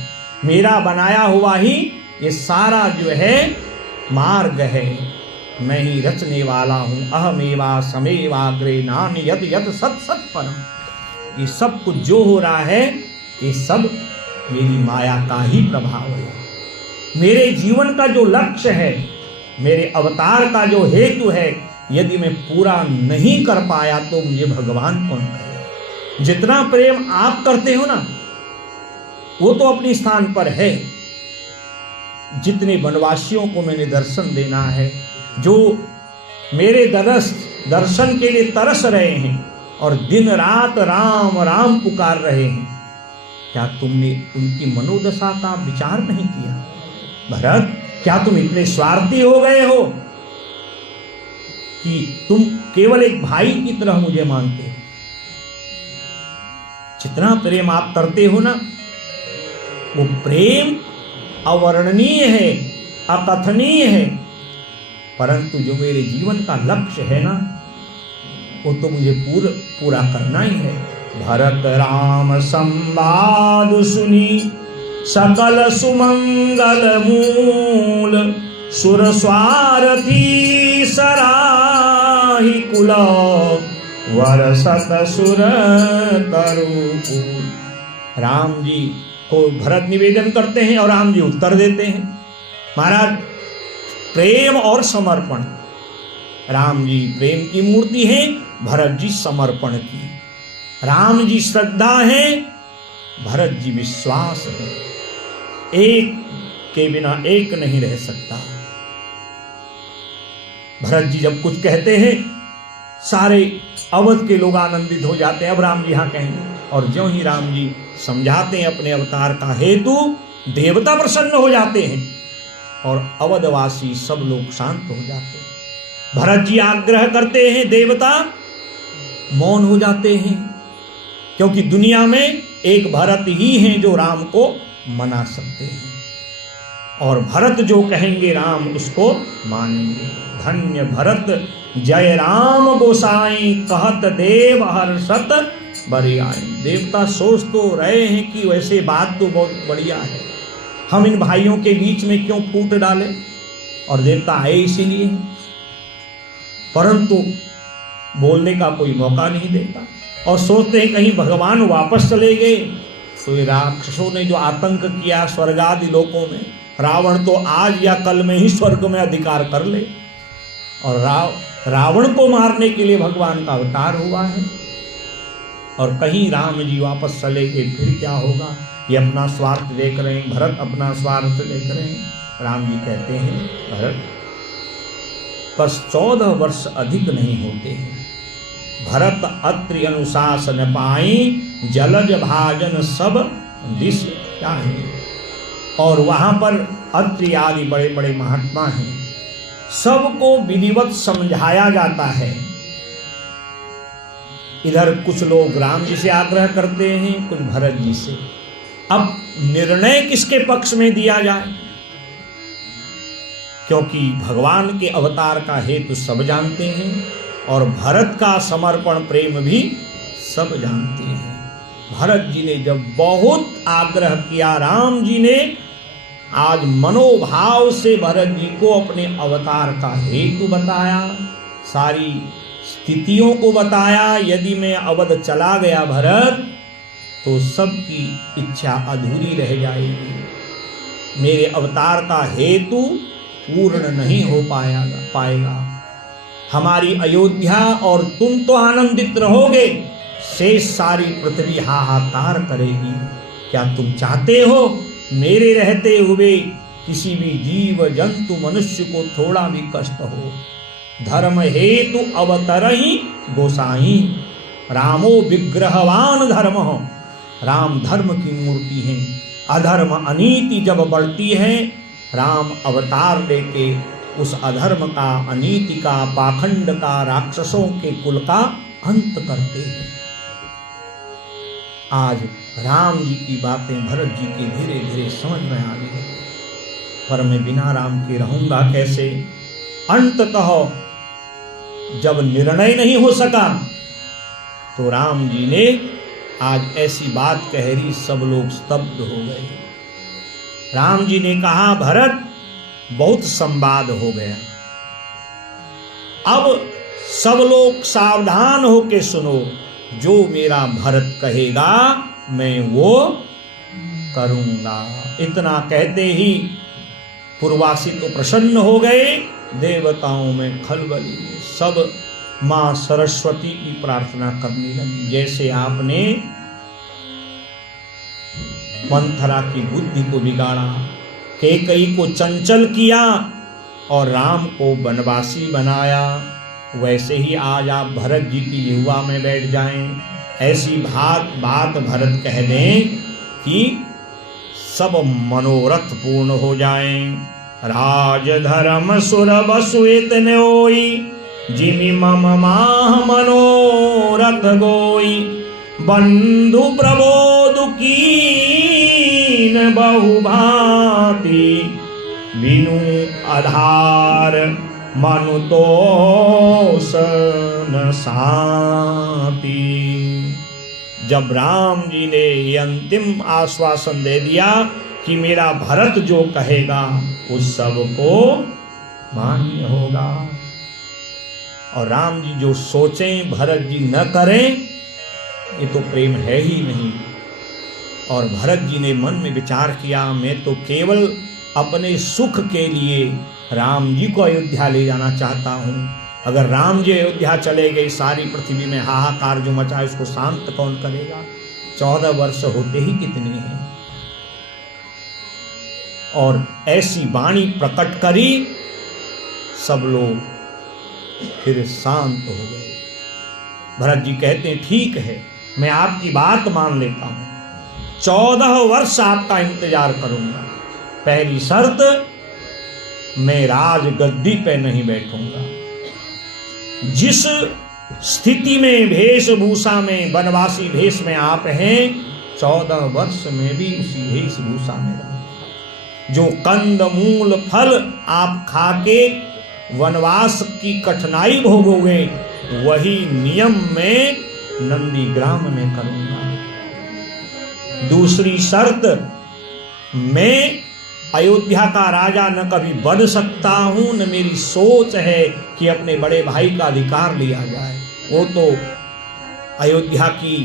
मेरा बनाया हुआ ही ये सारा जो है मार्ग है, मैं ही रचने वाला हूँ। अहमेवा समेवाग्रे नान्यत यत सत सत परम। ये सब कुछ जो हो रहा है ये सब मेरी माया का ही प्रभाव है। मेरे जीवन का जो लक्ष्य है, मेरे अवतार का जो हेतु है, यदि मैं पूरा नहीं कर पाया तो मुझे भगवान कौन कहे। जितना प्रेम आप करते हो ना वो तो अपने स्थान पर है। जितने वनवासियों को मैंने दर्शन देना है, जो मेरे दर्शन के लिए तरस रहे हैं और दिन रात राम राम पुकार रहे हैं, क्या तुमने उनकी मनोदशा का विचार नहीं किया? भरत, क्या तुम इतने स्वार्थी हो गए हो कि तुम केवल एक भाई की तरह मुझे मानते हो? जितना प्रेम आप करते हो ना वो प्रेम अवर्णनीय है, अकथनीय है, परंतु जो मेरे जीवन का लक्ष्य है ना वो तो मुझे पूरा करना ही है। भरत राम संवाद सुनी सकल सुमंगल मूल, सुर स्वारथी सराही कुल, वरसत सुर तरुकुल। राम जी को भरत निवेदन करते हैं और राम जी उत्तर देते हैं। महाराज, प्रेम और समर्पण, राम जी प्रेम की मूर्ति है, भरत जी समर्पण की। राम जी श्रद्धा है, भरत जी विश्वास है। एक के बिना एक नहीं रह सकता। भरत जी जब कुछ कहते हैं सारे अवध के लोग आनंदित हो जाते हैं। अब राम जी यहाँ कहेंगे, और ज्यों ही राम जी समझाते हैं अपने अवतार का हेतु, देवता प्रसन्न हो जाते हैं और अवधवासी सब लोग शांत हो जाते हैं। भरत जी आग्रह करते हैं, देवता मौन हो जाते हैं, क्योंकि दुनिया में एक भरत ही हैं जो राम को मना सकते हैं, और भरत जो कहेंगे राम उसको मानेंगे। धन्य भरत जय राम गोसाई, कहत देव हर्षत बरियाई। देवता सोच तो रहे हैं कि वैसे बात तो बहुत बढ़िया है, हम इन भाइयों के बीच में क्यों फूट डालें, और देवता आए इसीलिए, परंतु बोलने का कोई मौका नहीं देता। और सोचते हैं कहीं भगवान वापस चले गए तो ये राक्षसों ने जो आतंक किया स्वर्ग आदि लोकों में, रावण तो आज या कल में ही स्वर्ग में अधिकार कर ले, और रावण को मारने के लिए भगवान का अवतार हुआ है, और कहीं राम जी वापस चले गए फिर क्या होगा। ये अपना स्वार्थ देख रहे हैं, भरत अपना स्वार्थ देख रहे हैं। राम जी कहते हैं, भरत बस 14 वर्ष अधिक नहीं होते हैं, भरत अत्रि अनुशासन पाई, जलज भाजन सब दिश चाहे। और वहां पर अत्रि आदि बड़े बड़े महात्मा हैं, सबको विधिवत समझाया जाता है। इधर कुछ लोग राम जी से आग्रह करते हैं, कुछ भरत जी से। अब निर्णय किसके पक्ष में दिया जाए, क्योंकि भगवान के अवतार का हेतु सब जानते हैं और भरत का समर्पण प्रेम भी सब जानते हैं। भरत जी ने जब बहुत आग्रह किया, राम जी ने आज मनोभाव से भरत जी को अपने अवतार का हेतु बताया, सारी स्थितियों को बताया। यदि मैं अवध चला गया भरत तो सबकी इच्छा अधूरी रह जाएगी, मेरे अवतार का हेतु पूर्ण नहीं हो पाएगा। हमारी अयोध्या और तुम तो आनंदित रहोगे, शेष सारी पृथ्वी हाहाकार करेगी। क्या तुम चाहते हो मेरे रहते हुए किसी भी जीव जंतु मनुष्य को थोड़ा भी कष्ट हो? धर्म हेतु अवतरहि गोसाई, रामो विग्रहवान धर्म। राम धर्म की मूर्ति है। अधर्म अनीति जब बढ़ती है, राम अवतार लेके उस अधर्म का, अनीति का, पाखंड का, राक्षसों के कुल का अंत करते हैं। आज राम जी की बातें भरत जी की धीरे धीरे समझ में आ रही है, पर मैं बिना राम के रहूंगा कैसे? अंततः जब निर्णय नहीं हो सका तो राम जी ने आज ऐसी बात कह रही, सब लोग स्तब्ध हो गए। राम जी ने कहा, भरत बहुत संवाद हो गया, अब सब लोग सावधान होके सुनो। जो मेरा भरत कहेगा मैं वो करूंगा। इतना कहते ही पुरवासी तो प्रसन्न हो गए, देवताओं में खलबली, सब मां सरस्वती की प्रार्थना करने लगी। जैसे आपने मंथरा की बुद्धि को बिगाड़ा, कैकेयी को चंचल किया और राम को वनवासी बनाया, वैसे ही आज आप भरत जी की जिह्वा में बैठ जाएं। ऐसी बात भरत कह दें कि सब मनोरथ पूर्ण हो जाएं। राज धर्म सुर बसुत नोई, जिमि मम माह मनोरथ गोई। बंधु प्रबोध कीन बहु भांति, बिनु आधार मनु तोष न साति। जब राम जी ने ये अंतिम आश्वासन दे दिया कि मेरा भरत जो कहेगा उस सब को मान्य होगा, और राम जी जो सोचें भरत जी न करें, ये तो प्रेम है ही नहीं। और भरत जी ने मन में विचार किया, मैं तो केवल अपने सुख के लिए राम जी को अयोध्या ले जाना चाहता हूँ। अगर राम जी अयोध्या चले गए, सारी पृथ्वी में हाहाकार जो मचा है उसको शांत कौन करेगा। 14 वर्ष होते ही कितने हैं। और ऐसी वाणी प्रकट करी, सब लोग फिर शांत हो गए। भरत जी कहते हैं ठीक है, मैं आपकी बात मान लेता हूं, 14 वर्ष आपका इंतजार करूंगा। पहली शर्त, मैं राजगद्दी पे नहीं बैठूंगा। जिस स्थिति में, वेशभूषा में, वनवासी भेष में आप हैं, 14 वर्ष में भी उसी वेशभूषा में रहूंगा। जो कंद मूल फल आप खाके वनवास की कठिनाई भोगोगे, वही नियम में नंदीग्राम में करूंगा। दूसरी शर्त, मैं अयोध्या का राजा न कभी बन सकता हूं, न मेरी सोच है कि अपने बड़े भाई का अधिकार लिया जाए। वो तो अयोध्या की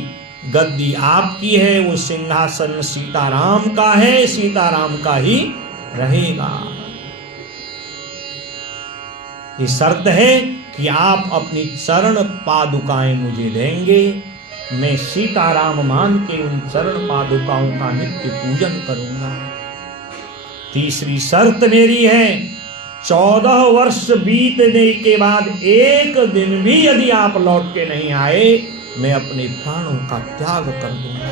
गद्दी आपकी है, वो सिंहासन सीताराम का है, सीताराम का ही रहेगा। ये शर्त है कि आप अपनी चरण पादुकाएं मुझे देंगे, मैं सीताराम मान के उन चरण पादुकाओं का नित्य पूजन करूंगा। तीसरी शर्त मेरी है, 14 वर्ष बीतने के बाद एक दिन भी यदि आप लौट के नहीं आए, मैं अपने प्राणों का त्याग कर दूंगा।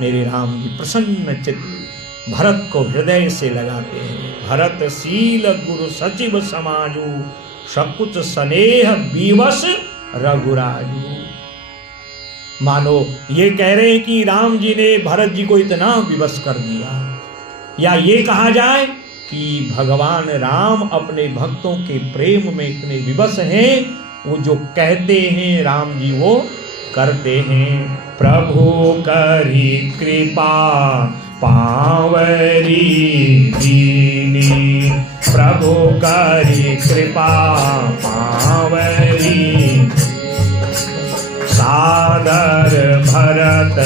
मेरे राम जी प्रसन्न चित्त भरत को हृदय से लगाते हैं। भरत शील गुरु सचिव समाजू, सकुच स्नेह विवश रघुराजू। मानो ये कह रहे हैं कि राम जी ने भरत जी को इतना विवश कर दिया, या ये कहा जाए कि भगवान राम अपने भक्तों के प्रेम में इतने विवश हैं, वो जो कहते हैं राम जी वो करते हैं। प्रभु करी कृपा पावरी दीनी, प्रभु करी कृपा पावरी। सादर भरत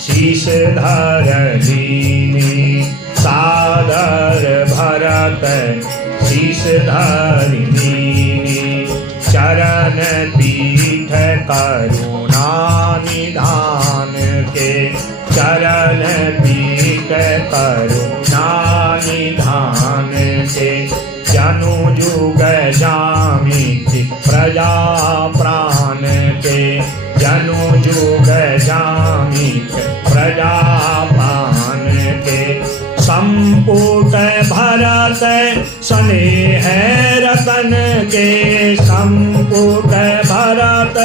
शीश धर दीनी, सादर भरत शीश धर दीनी। चरण पीठ करुणा निधान के, चरण पीठ करुणा निधान के। जनु जुग जामिति प्रजा प्राण के, जनु जुग जामित प्रजा प्राण के। संपुट भरत स्नेह रतन के, संपुट भरत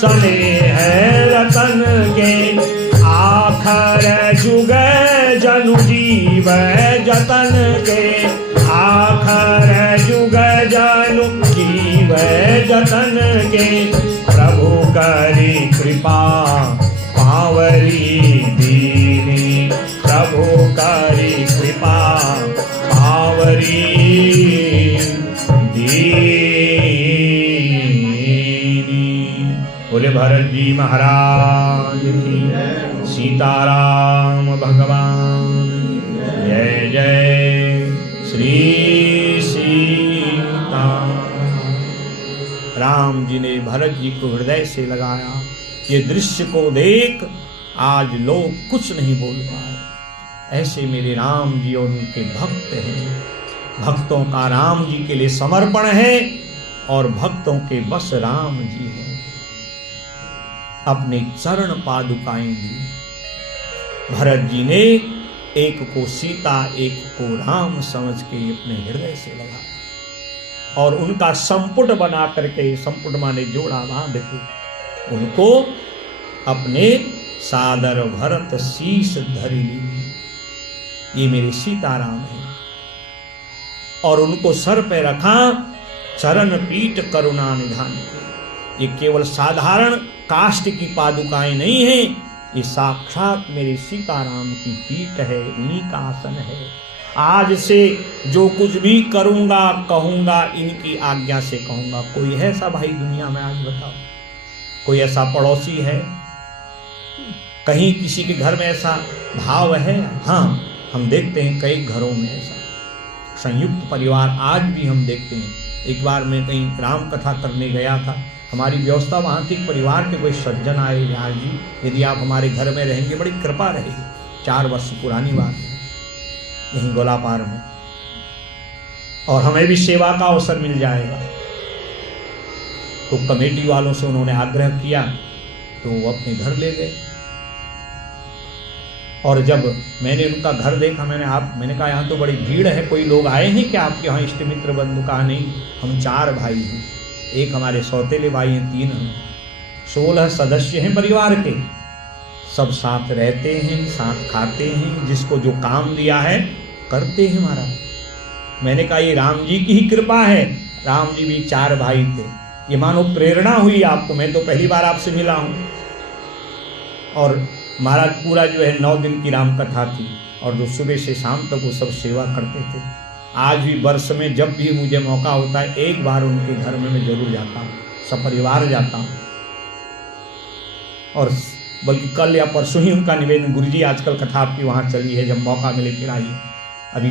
स्नेह रतन के। आखर जुग जनु जीव जतन के, आखर जुग जनु जीव जतन के। प्रभु करी कृपा पावरी दीनी, प्रभु करी कृपा पावरी दीनी। भरत जी महाराज की, सीताराम भगवान, जय जय श्री सीता। राम जी ने भरत जी को हृदय से लगाया। ये दृश्य को देख आज लोग कुछ नहीं बोल पाए। ऐसे मेरे राम जी और उनके भक्त हैं। भक्तों का राम जी के लिए समर्पण है और भक्तों के बस राम जी हैं। अपने चरण पादुकाएं दी। भरत जी ने एक को सीता एक को राम समझ के अपने हृदय से लगाया और उनका संपुट बना करके, संपुट माने जोड़ा बांध के, उनको अपने सादर भरत शीश धरि ली। ये मेरे सीताराम है। और उनको सर पे रखा, चरण पीठ करुणा निधान के। ये केवल साधारण काष्ठ की पादुकाएं नहीं है, ये साक्षात मेरे सीताराम की पीठ है, उन्हीं का आसन है। आज से जो कुछ भी करूंगा कहूंगा इनकी आज्ञा से कहूंगा। कोई है ऐसा भाई दुनिया में? आज बताओ, कोई ऐसा पड़ोसी है? कहीं किसी के घर में ऐसा भाव है? हाँ, हम देखते हैं कई घरों में ऐसा संयुक्त परिवार आज भी हम देखते हैं। एक बार मैं कहीं राम कथा करने गया था, हमारी व्यवस्था वहाँ थी, परिवार के कोई सज्जन आए, यहाँ जी यदि आप हमारे घर में रहेंगे बड़ी कृपा रहेगी। 4 वर्ष पुरानी बात है, यहीं गोलापार में, और हमें भी सेवा का अवसर मिल जाएगा। तो कमेटी वालों से उन्होंने आग्रह किया तो वो अपने घर ले गए। और जब मैंने उनका घर देखा, मैंने कहा यहाँ तो बड़ी भीड़ है, कोई लोग आए हैं क्या आपके यहाँ इष्ट मित्र बंधु? कहा नहीं, हम 4 भाई हैं, एक हमारे सौतेले भाई हैं, 3 हम, 16 सदस्य हैं परिवार के। सब साथ रहते हैं, साथ खाते हैं, जिसको जो काम दिया है करते हैं महाराज। मैंने कहा ये राम जी की ही कृपा है। राम जी भी 4 भाई थे, ये मानो प्रेरणा हुई आपको। मैं तो पहली बार आपसे मिला हूँ। और महाराज पूरा जो है 9 दिन की राम कथा थी, और जो सुबह से शाम तक वो सब सेवा करते थे। आज भी वर्ष में जब भी मुझे मौका होता है, एक बार उनके घर में मैं जरूर जाता हूँ, सपरिवार जाता हूँ। और बल्कि कल या परसों ही उनका निवेदन, गुरुजी आजकल कथा आपकी वहाँ चली है, जब मौका मिले फिर आइए। अभी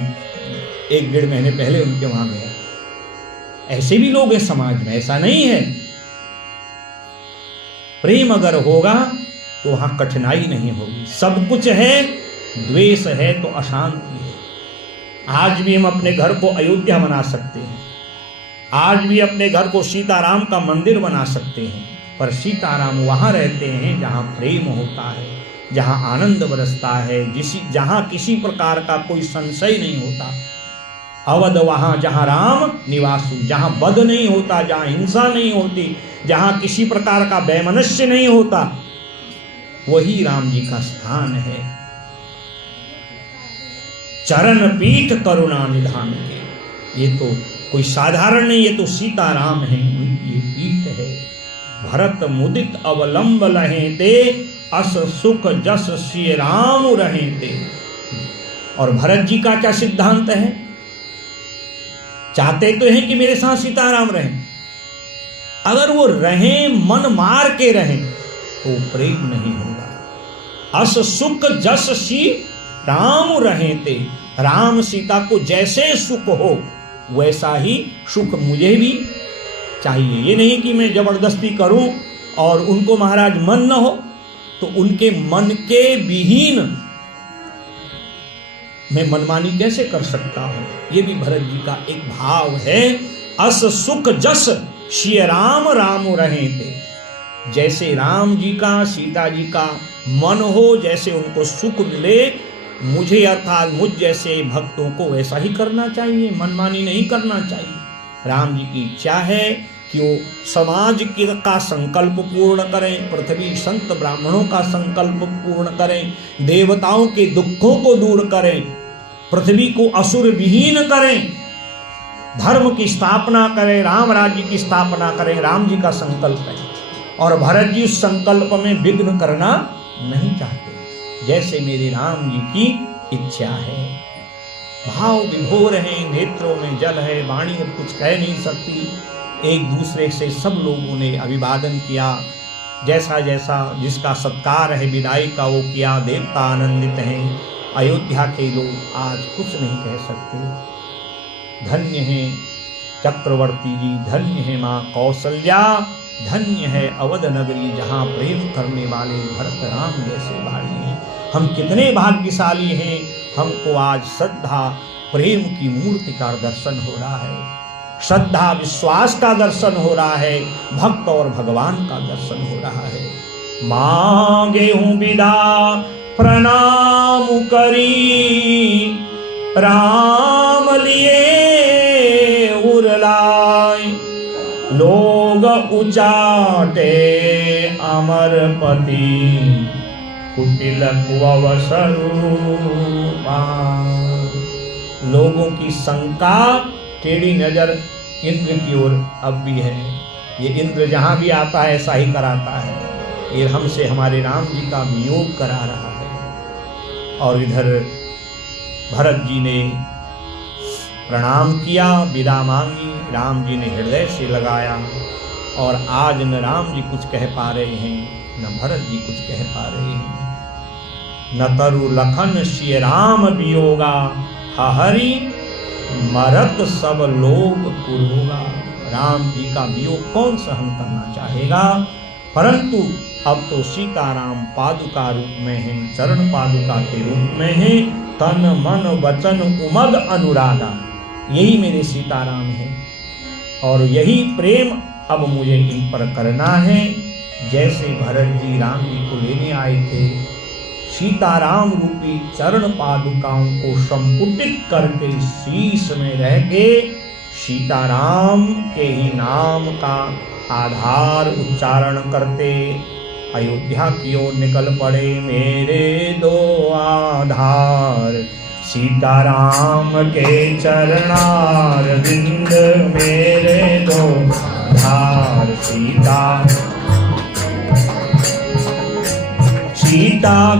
1-1.5 महीने पहले उनके वहाँ गया। ऐसे भी लोग हैं समाज में, ऐसा नहीं है। प्रेम अगर होगा तो वहां कठिनाई नहीं होगी। सब कुछ है, द्वेष है तो अशांति है। आज भी हम अपने घर को अयोध्या बना सकते हैं, आज भी अपने घर को सीताराम का मंदिर बना सकते हैं, पर सीताराम वहां रहते हैं जहां प्रेम होता है, जहां आनंद बरसता है, जहां किसी प्रकार का कोई संशय नहीं होता। अवध वहां जहां राम निवासु, जहां वध नहीं होता, जहां हिंसा नहीं होती, जहां किसी प्रकार का वैमनस्य नहीं होता, वही राम जी का स्थान है। चरण पीठ करुणा निधान के, ये तो कोई साधारण नहीं, ये तो सीताराम है, उनकी पीठ है। भरत मुदित अवलंब लहे ते, अस सुख जस श्री राम रहे ते। और भरत जी का क्या सिद्धांत है? चाहते तो हैं कि मेरे साथ सीताराम रहें, अगर वो रहें, मन मार के रहें, तो प्रेम नहीं होगा। अस सुख जस श्री राम रहे ते, राम सीता को जैसे सुख हो वैसा ही सुख मुझे भी चाहिए। ये नहीं कि मैं जबरदस्ती करूं और उनको महाराज मन न हो, तो उनके मन के विहीन मैं मनमानी कैसे कर सकता हूं? ये भी भरत जी का एक भाव है। अस सुख जस श्री राम राम रहे थे, जैसे राम जी का, सीता जी का मन हो, जैसे उनको सुख मिले, मुझे अर्थात मुझ जैसे भक्तों को वैसा ही करना चाहिए, मनमानी नहीं करना चाहिए। राम जी की इच्छा है कि वो समाज का संकल्प पूर्ण करें, पृथ्वी संत ब्राह्मणों का संकल्प पूर्ण करें, देवताओं के दुखों को दूर करें, पृथ्वी को असुर विहीन करें, धर्म की स्थापना करें, राम राज्य की स्थापना करें। राम जी का संकल्प है और भरत जी उस संकल्प में विघ्न करना नहीं चाहते, जैसे मेरे राम जी की इच्छा है। भाव विभोर हैं, नेत्रों में जल है, वाणी अब कुछ कह नहीं सकती। एक दूसरे से सब लोगों ने अभिवादन किया, जैसा जैसा जिसका सत्कार है विदाई का वो किया, देवता आनंदित हैं। अयोध्या के लोग आज कुछ नहीं कह सकते। धन्य है चक्रवर्ती जी, धन्य है माँ कौशल्या, धन्य है अवध नगरी जहाँ प्रेम करने वाले भरत राम जैसे भाई हैं। हम कितने भाग्यशाली हैं, हमको आज श्रद्धा प्रेम की मूर्ति का दर्शन हो रहा है, श्रद्धा विश्वास का दर्शन हो रहा है, भक्त और भगवान का दर्शन हो रहा है। मांगे हूँ विदा प्रणाम करी, राम लिए उरलाए, लोग उचाटे अमरपति, कुटिल कुंवर स्वरूपा। लोगों की शंका टेढ़ी नजर इंद्र की ओर अब भी है। ये इंद्र जहां भी आता है ऐसा ही कराता है। ये हमसे हमारे राम जी का वियोग करा रहा है। और इधर भरत जी ने प्रणाम किया, विदा मांगी, राम जी ने हृदय से लगाया। और आज न राम जी कुछ कह पा रहे हैं, न भरत जी कुछ कह पा रहे हैं। न तरु लखन सिय राम वियोगा, हरि मरत सब लोग पुरोगा। राम जी का वियोग कौन सहन करना चाहेगा। परंतु अब तो सीताराम पादुका रूप में हैं, चरण पादुका के रूप में हैं। तन मन वचन उमद अनुरागा, यही मेरे सीताराम हैं। और यही प्रेम अब मुझे इन पर करना है। जैसे भरत जी राम जी को लेने आए थे, सीताराम रूपी चरण पादुकाओं को संपुटित करके शीश में रह के सीताराम के ही नाम का आधार उच्चारण करते अयोध्या की ओर निकल पड़े। मेरे दो आधार सीताराम के चरणार बिंद, मेरे दो आधार सीता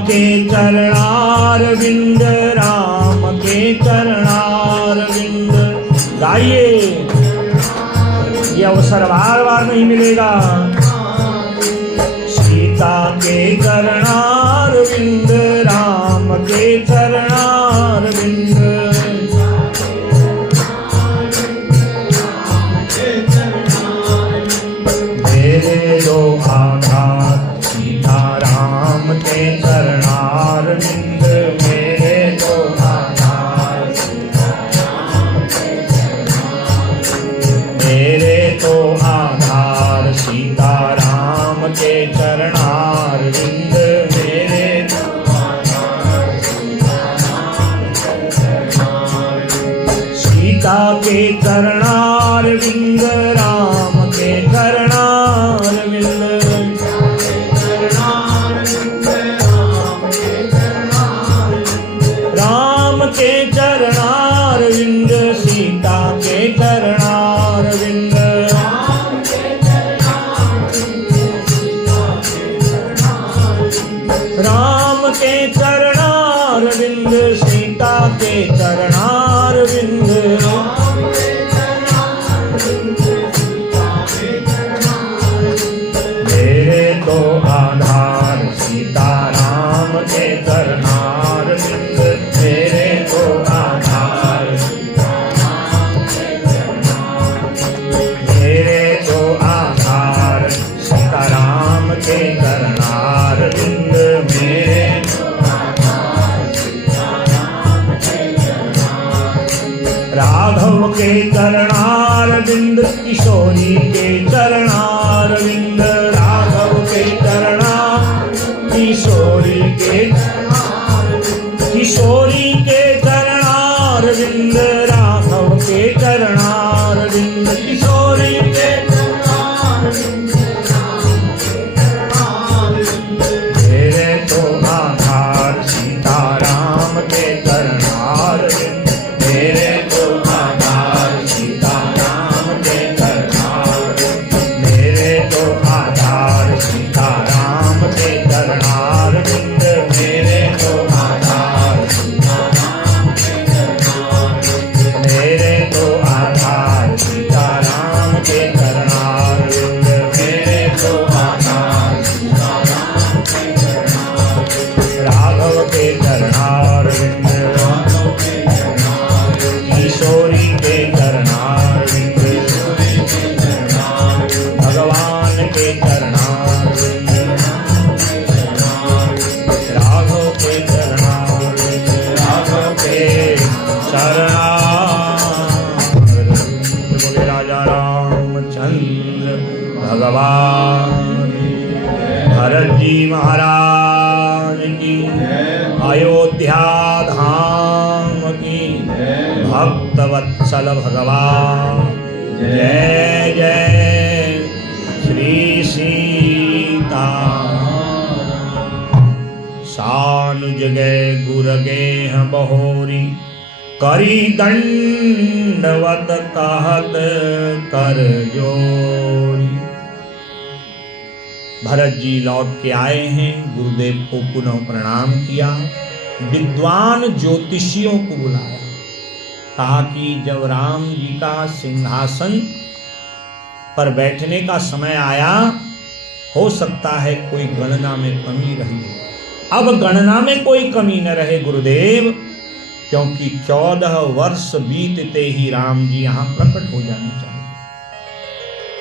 के चरणार बिंद, राम के चरणार बिंद। गाइए, ये अवसर बार बार नहीं मिलेगा। सीता के चरणार बिंद, राम के चरणार बिंद। मेरे दो आधार सीताराम के चरणार बिंद, मेरे दो आधार मेरे तो आधार सीताराम के चरणार बिंद, मेरे सीता के चरणार बिंद, राम के चरणार बिंद। राम के चरणार बिंद, सीता के चरणार बिंद। राम के चरणार बिंद, सीता के चरणार बिंद। मेरे तो आधार सीताराम के चरणार बिंद, मेरे तो आधार मेरे तो आधार सीताराम के चरणार बिंद, मेरे राघव के चरणार बिंद, किशोरी के चरणार बिंद। राघव के चरणार, किशोरी के चरणार बिंद, राघव के चरणार बिंद। किशोरी के मेरे तो आधार सीताराम के चरणार बिंद, मेरे तो आधार सीताराम के चरणार बिंद। मेरे तो आधार सीताराम के चरणार बिंद, मेरे तो आधार सीताराम के चरणार बिंद। मेरे तो आधार सीताराम भगवान भरत जी महाराज की, अयोध्या धाम की, भक्त वत्सल भगवान जय जय श्री सीता। सानुज गए गुर गेह बहोरी, करी दंडवत कहत कर जोरी। भरत जी लौट के आए हैं, गुरुदेव को पुनः प्रणाम किया, विद्वान ज्योतिषियों को बुलाया, कहा कि जब राम जी का सिंहासन पर बैठने का समय आया, हो सकता है कोई गणना में कमी रही हो। अब गणना में कोई कमी न रहे गुरुदेव, क्योंकि 14 वर्ष बीतते ही राम जी यहाँ प्रकट हो जाने चाहिए,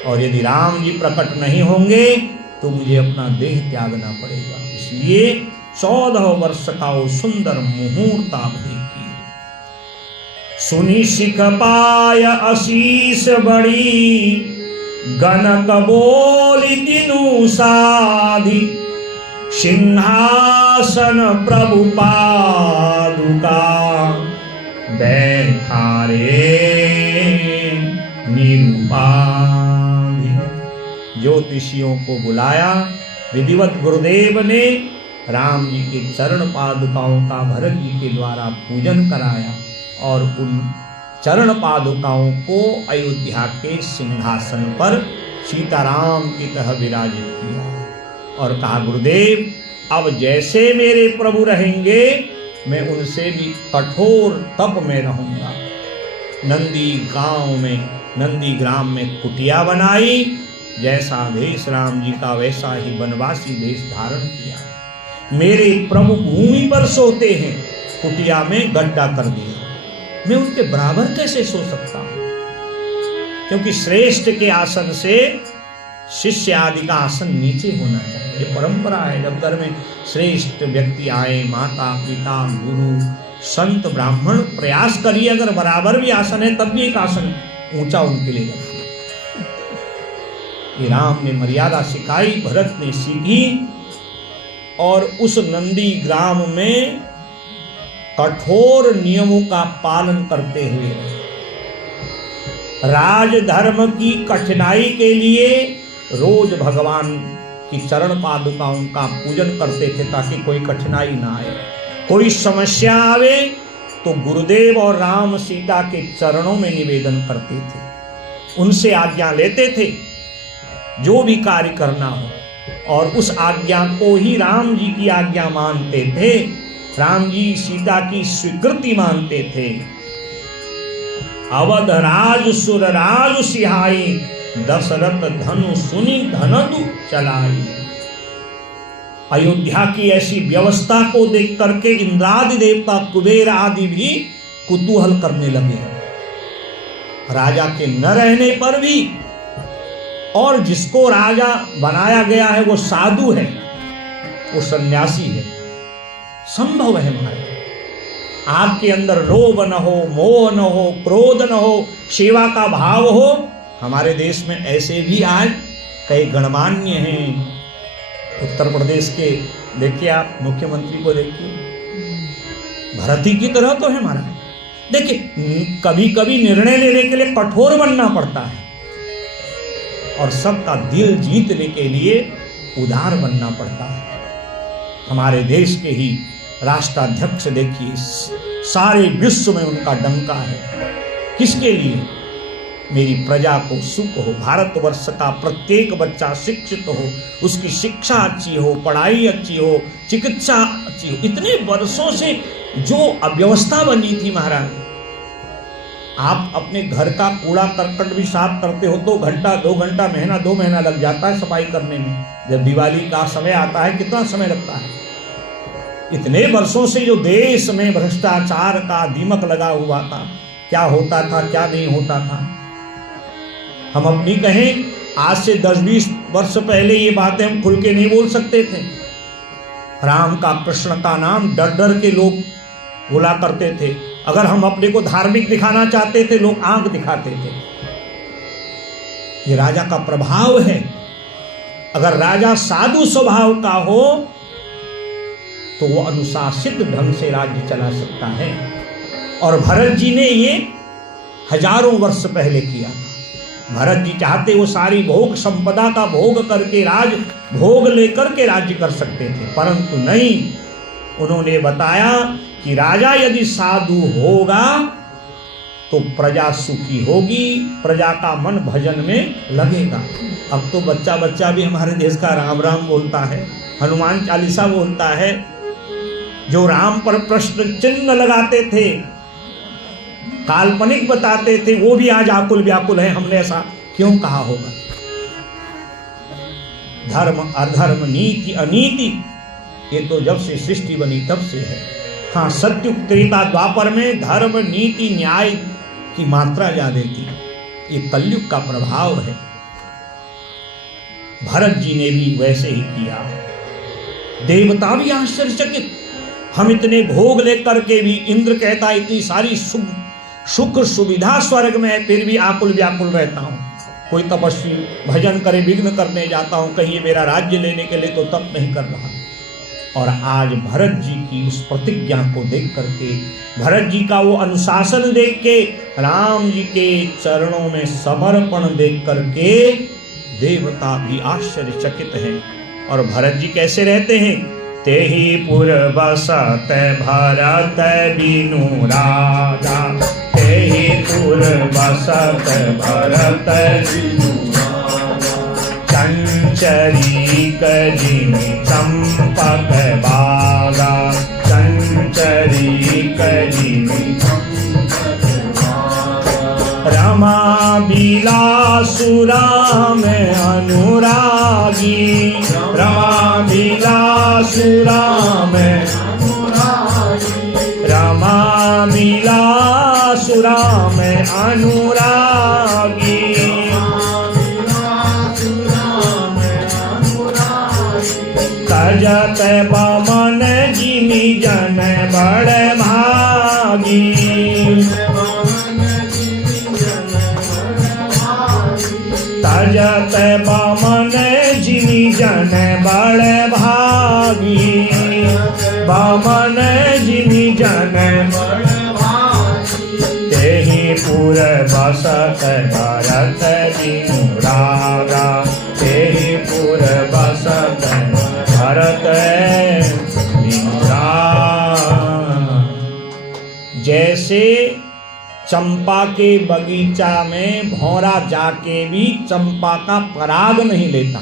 और यदि राम जी प्रकट नहीं होंगे तो मुझे अपना देह त्यागना पड़ेगा। इसलिए 14 वर्ष का वो सुंदर मुहूर्त आप देखिए। सुनी सिख पाय आशीष बड़ी, गणक बोली दिनु साधी, सिंहासन प्रभु पादुका, बैठा रे निरूपाधि। ज्योतिषियों को बुलाया, विधिवत गुरुदेव ने राम जी के चरण पादुकाओं का भरत जी के द्वारा पूजन कराया, और उन चरण पादुकाओं को अयोध्या के सिंहासन पर सीताराम की तरह विराजित किया, और कहा गुरुदेव अब जैसे मेरे प्रभु रहेंगे मैं उनसे भी कठोर तप में रहूंगा। नंदी गांव में, नंदी ग्राम में कुटिया बनाई, जैसा वेश राम जी का वैसा ही वनवासी वेश धारण किया। मेरे प्रभु भूमि पर सोते हैं, कुटिया में गड्ढा कर दिया, मैं उनके बराबर कैसे सो सकता हूं? क्योंकि श्रेष्ठ के आसन से शिष्य आदि का आसन नीचे होना चाहिए, ये परंपरा है। जब घर में श्रेष्ठ व्यक्ति आए, माता पिता गुरु संत ब्राह्मण, प्रयास करिए अगर बराबर भी आसन है तब भी एक आसन ऊंचा उनके लिए रखिए। ये राम ने मर्यादा सिखाई, भरत ने सीखी, और उस नंदी ग्राम में कठोर नियमों का पालन करते हुए राजधर्म की कठिनाई के लिए रोज भगवान की चरण पादुकाओं का पूजन करते थे, ताकि कोई कठिनाई ना आए। कोई समस्या आवे तो गुरुदेव और राम सीता के चरणों में निवेदन करते थे, उनसे आज्ञा लेते थे जो भी कार्य करना हो, और उस आज्ञा को ही राम जी की आज्ञा मानते थे। राम जी सीता की स्वीकृति मानते थे। अवध राज सुर राज सिहाई, दशरथ धनु सुनी धनदु चलाई। अयोध्या की ऐसी व्यवस्था को देख करके इंद्रादि देवता कुबेर आदि भी कुतूहल करने लगे, राजा के न रहने पर भी। और जिसको राजा बनाया गया है वो साधु है, वो सन्यासी है, संभव है महाराज। आपके अंदर लोभ न हो, मोह न हो, क्रोध न हो, सेवा का भाव हो। हमारे देश में ऐसे भी आज कई गणमान्य हैं। उत्तर प्रदेश के देखिए, आप मुख्यमंत्री को देखिए, भरती की तरह तो है महाराज। देखिए कभी कभी निर्णय लेने के लिए कठोर बनना पड़ता है, और सबका दिल जीतने के लिए उदार बनना पड़ता है। हमारे देश के ही राष्ट्राध्यक्ष देखिए, सारे विश्व में उनका डंका है। किसके लिए? मेरी प्रजा को सुख हो, भारतवर्ष का प्रत्येक बच्चा शिक्षित हो, उसकी शिक्षा अच्छी हो, पढ़ाई अच्छी हो, चिकित्सा अच्छी हो। इतने वर्षों से जो अव्यवस्था बनी थी महाराज, आप अपने घर का कूड़ा करकट भी साफ करते हो तो घंटा 2 घंटा, महीना 2 महीना लग जाता है सफाई करने में। जब दिवाली का समय आता है कितना समय लगता है। इतने वर्षों से जो देश में भ्रष्टाचार का दीमक लगा हुआ था, क्या होता था क्या नहीं होता था। हम अपनी कहें, आज से 10-20 वर्ष पहले ये बातें हम खुल के नहीं बोल सकते थे। राम का, कृष्ण का नाम डर डर के लोग बोला करते थे। अगर हम अपने को धार्मिक दिखाना चाहते थे, लोग आंख दिखाते थे। ये राजा का प्रभाव है। अगर राजा साधु स्वभाव का हो तो वो अनुशासित ढंग से राज्य चला सकता है। और भरत जी ने ये हजारों वर्ष पहले किया था। भरत जी चाहते वो सारी भोग संपदा का भोग करके राज भोग लेकर के राज्य कर सकते थे, परंतु नहीं। उन्होंने बताया कि राजा यदि साधु होगा तो प्रजा सुखी होगी, प्रजा का मन भजन में लगेगा। अब तो बच्चा बच्चा भी हमारे देश का राम राम बोलता है, हनुमान चालीसा बोलता है। जो राम पर प्रश्न चिन्ह लगाते थे, काल्पनिक बताते थे, वो भी आज आकुल व्याकुल है, हमने ऐसा क्यों कहा होगा। धर्म अधर्म, नीति अनीति, ये तो जब से सृष्टि बनी तब से है। हाँ, सत्युग त्रेता द्वापर में धर्म नीति न्याय की मात्रा ज्यादा थी, ये कलयुग का प्रभाव है। भरत जी ने भी वैसे ही किया। देवता भी आश्चर्यचकित, हम इतने भोग लेकर के भी, इंद्र कहता इतनी सारी सुख सुविधा स्वर्ग में है, फिर भी आकुल व्याकुल रहता हूं। कोई तपस्वी भजन करे, विघ्न करने जाता हूं, कहीं मेरा राज्य लेने के लिए तो तप नहीं कर रहा। और आज भरत जी की उस प्रतिज्ञा को देख करके, भरत जी का वो अनुशासन देख के, राम जी के चरणों में समर्पण देख करके देवता भी आश्चर्यचकित हैं। और भरत जी कैसे रहते हैं? तेहि पुर बसत भरत बिनु राजा, तेहि पुर बसत भरत बिनु राजा। चंचरी कजिनि चंपक बागा, चंचरी कजिनि रमा बिलासु राम अनुरागी, रमा बिलासु राम अनुरागी, रमा बिलासु राम अनुरागी। तजत बमन जिमि जन बड़ भागी, तजत बमन जिमि जन बड़ भागी, बमन जिमि जन बड़ भागी। तेहि पुर बसत भरत बिनु रागा, तेहि पुर बसत भरत बिनु रागा। जैसे चंपा के बगीचा में भौरा जाके भी चंपा का पराग नहीं लेता।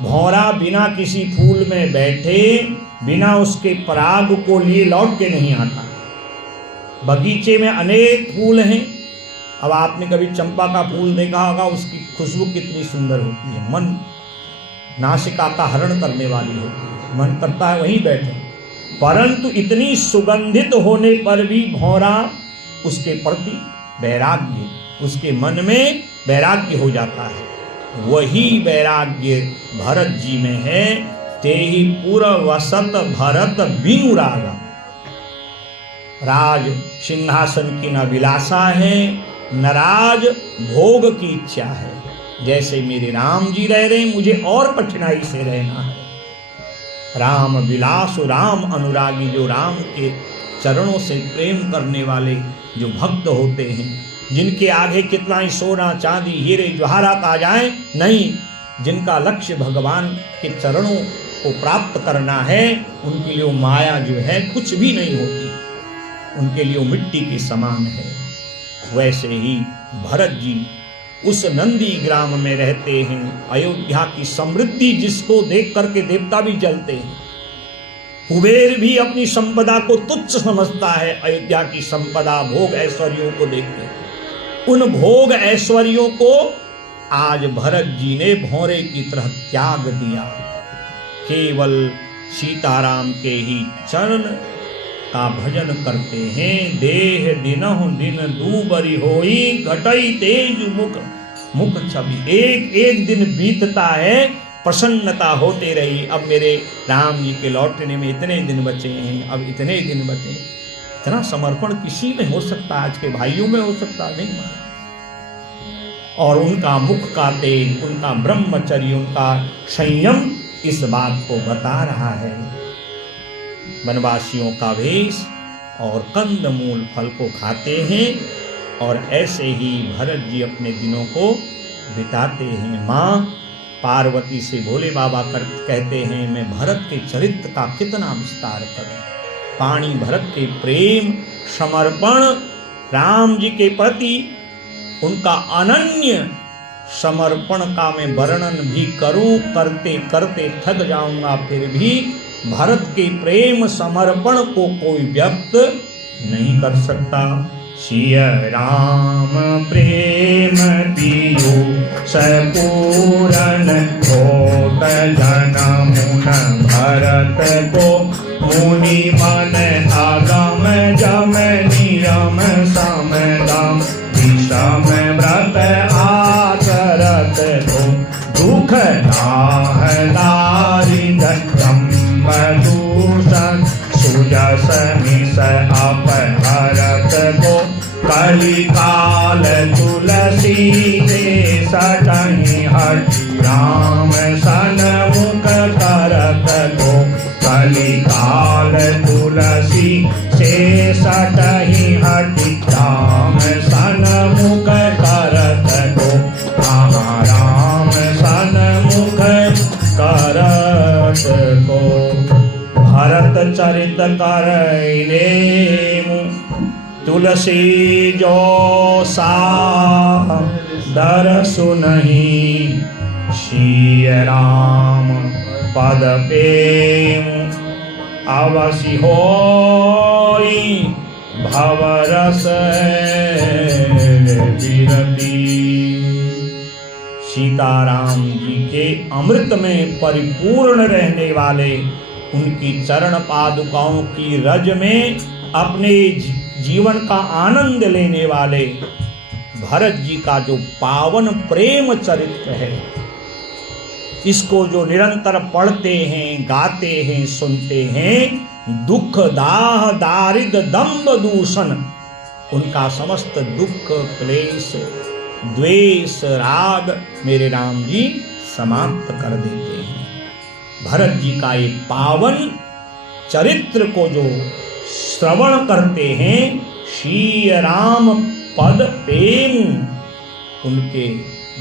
भौरा बिना किसी फूल में बैठे, बिना उसके पराग को लिए लौट के नहीं आता। बगीचे में अनेक फूल हैं। अब आपने कभी चंपा का फूल देखा होगा, उसकी खुशबू कितनी सुंदर होती है, मन नासिका का हरण करने वाली होती है, मन करता है वहीं बैठे। परंतु इतनी सुगंधित होने पर भी भौरा उसके प्रति वैराग्य, उसके मन में वैराग्य हो जाता है। वही वैराग्य भरत जी में है। तेहि पुर वसत भरत बिनु रागा। राज सिंहासन की न विलासा है, न राज भोग की इच्छा है। जैसे मेरे राम जी रह रहे, मुझे और कठिनाई से रहना है। राम विलास, राम अनुरागी, जो राम के चरणों से प्रेम करने वाले जो भक्त होते हैं, जिनके आगे कितना ही सोना चांदी हीरे जवाहरात आ जाए, नहीं, जिनका लक्ष्य भगवान के चरणों को प्राप्त करना है, उनके लिए माया जो है कुछ भी नहीं होती, उनके लिए मिट्टी के समान है। वैसे ही भरत जी उस नंदी ग्राम में रहते हैं। अयोध्या की समृद्धि जिसको देख करके देवता भी जलते हैं। कुबेर भी अपनी संपदा को तुच्छ समझता है। अयोध्या की संपदा, भोग ऐश्वर्यों को देखते, उन भोग ऐश्वर्यों को आज भरत जी ने भौरे की तरह त्याग दिया। केवल सीताराम के ही चरण का भजन करते हैं। देह दिनहु दिन दूबरी होई, घटई तेज मुख छवि। एक एक दिन बीतता है, प्रसन्नता होते रही। अब मेरे राम जी के लौटने में इतने दिन बचे हैं, अब इतने दिन बचे। इतना समर्पण किसी में हो सकता, आज के भाइयों में हो सकता नहीं। और उनका मुख का तेज, उनका ब्रह्मचर्य, उनका संयम इस बात को बता रहा है। वनवासियों का वेश और कंद मूल फल को खाते हैं और ऐसे ही भरत जी अपने दिनों को बिताते हैं। माँ पार्वती से भोले बाबा कहते हैं मैं भरत के चरित्र का कितना विस्तार करूं। पाणी भरत के प्रेम समर्पण, राम जी के प्रति उनका अनन्य समर्पण का मैं वर्णन भी करूं, करते करते थक जाऊंगा, फिर भी भरत के प्रेम समर्पण को कोई व्यक्त नहीं कर सकता। सिय राम प्रेम पियो सपूरन होत जनमुन भरत को मुनि मन आगम जम निरम समदम विषम व्रत आचरत को दुख दाह दारिद्र्यम दूषण सुयस निस अपहरत को कलिकाल तुलसी दे सटहि हट राम सन्मुख करत को कलिकाल तुलसी से सटहि हट राम सन्मुख करत को राम सन्मुख करत को भरत चरित करैले तुलसी जो सा दर सुनहि सिय राम पद प्रेम अवसि होई भवरस विरति। सीताराम जी के अमृत में परिपूर्ण रहने वाले, उनकी चरण पादुकाओं की रज में अपने जीवन का आनंद लेने वाले भरत जी का जो पावन प्रेम चरित्र है, इसको जो निरंतर पढ़ते हैं, गाते हैं, सुनते हैं, दुख दाह दारिद्र दंभ दूषण, उनका समस्त दुख क्लेश द्वेष राग मेरे राम जी समाप्त कर देते हैं। भरत जी का ये पावन चरित्र को जो श्रवण करते हैं, श्री राम पद प्रेम, उनके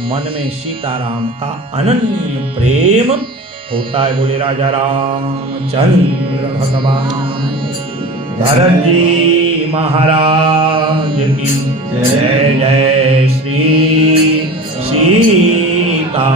मन में सीताराम का अनन्य प्रेम होता है। बोले राजा रामचंद्र भगवान भरत जी महाराज की जय। जय श्री सीता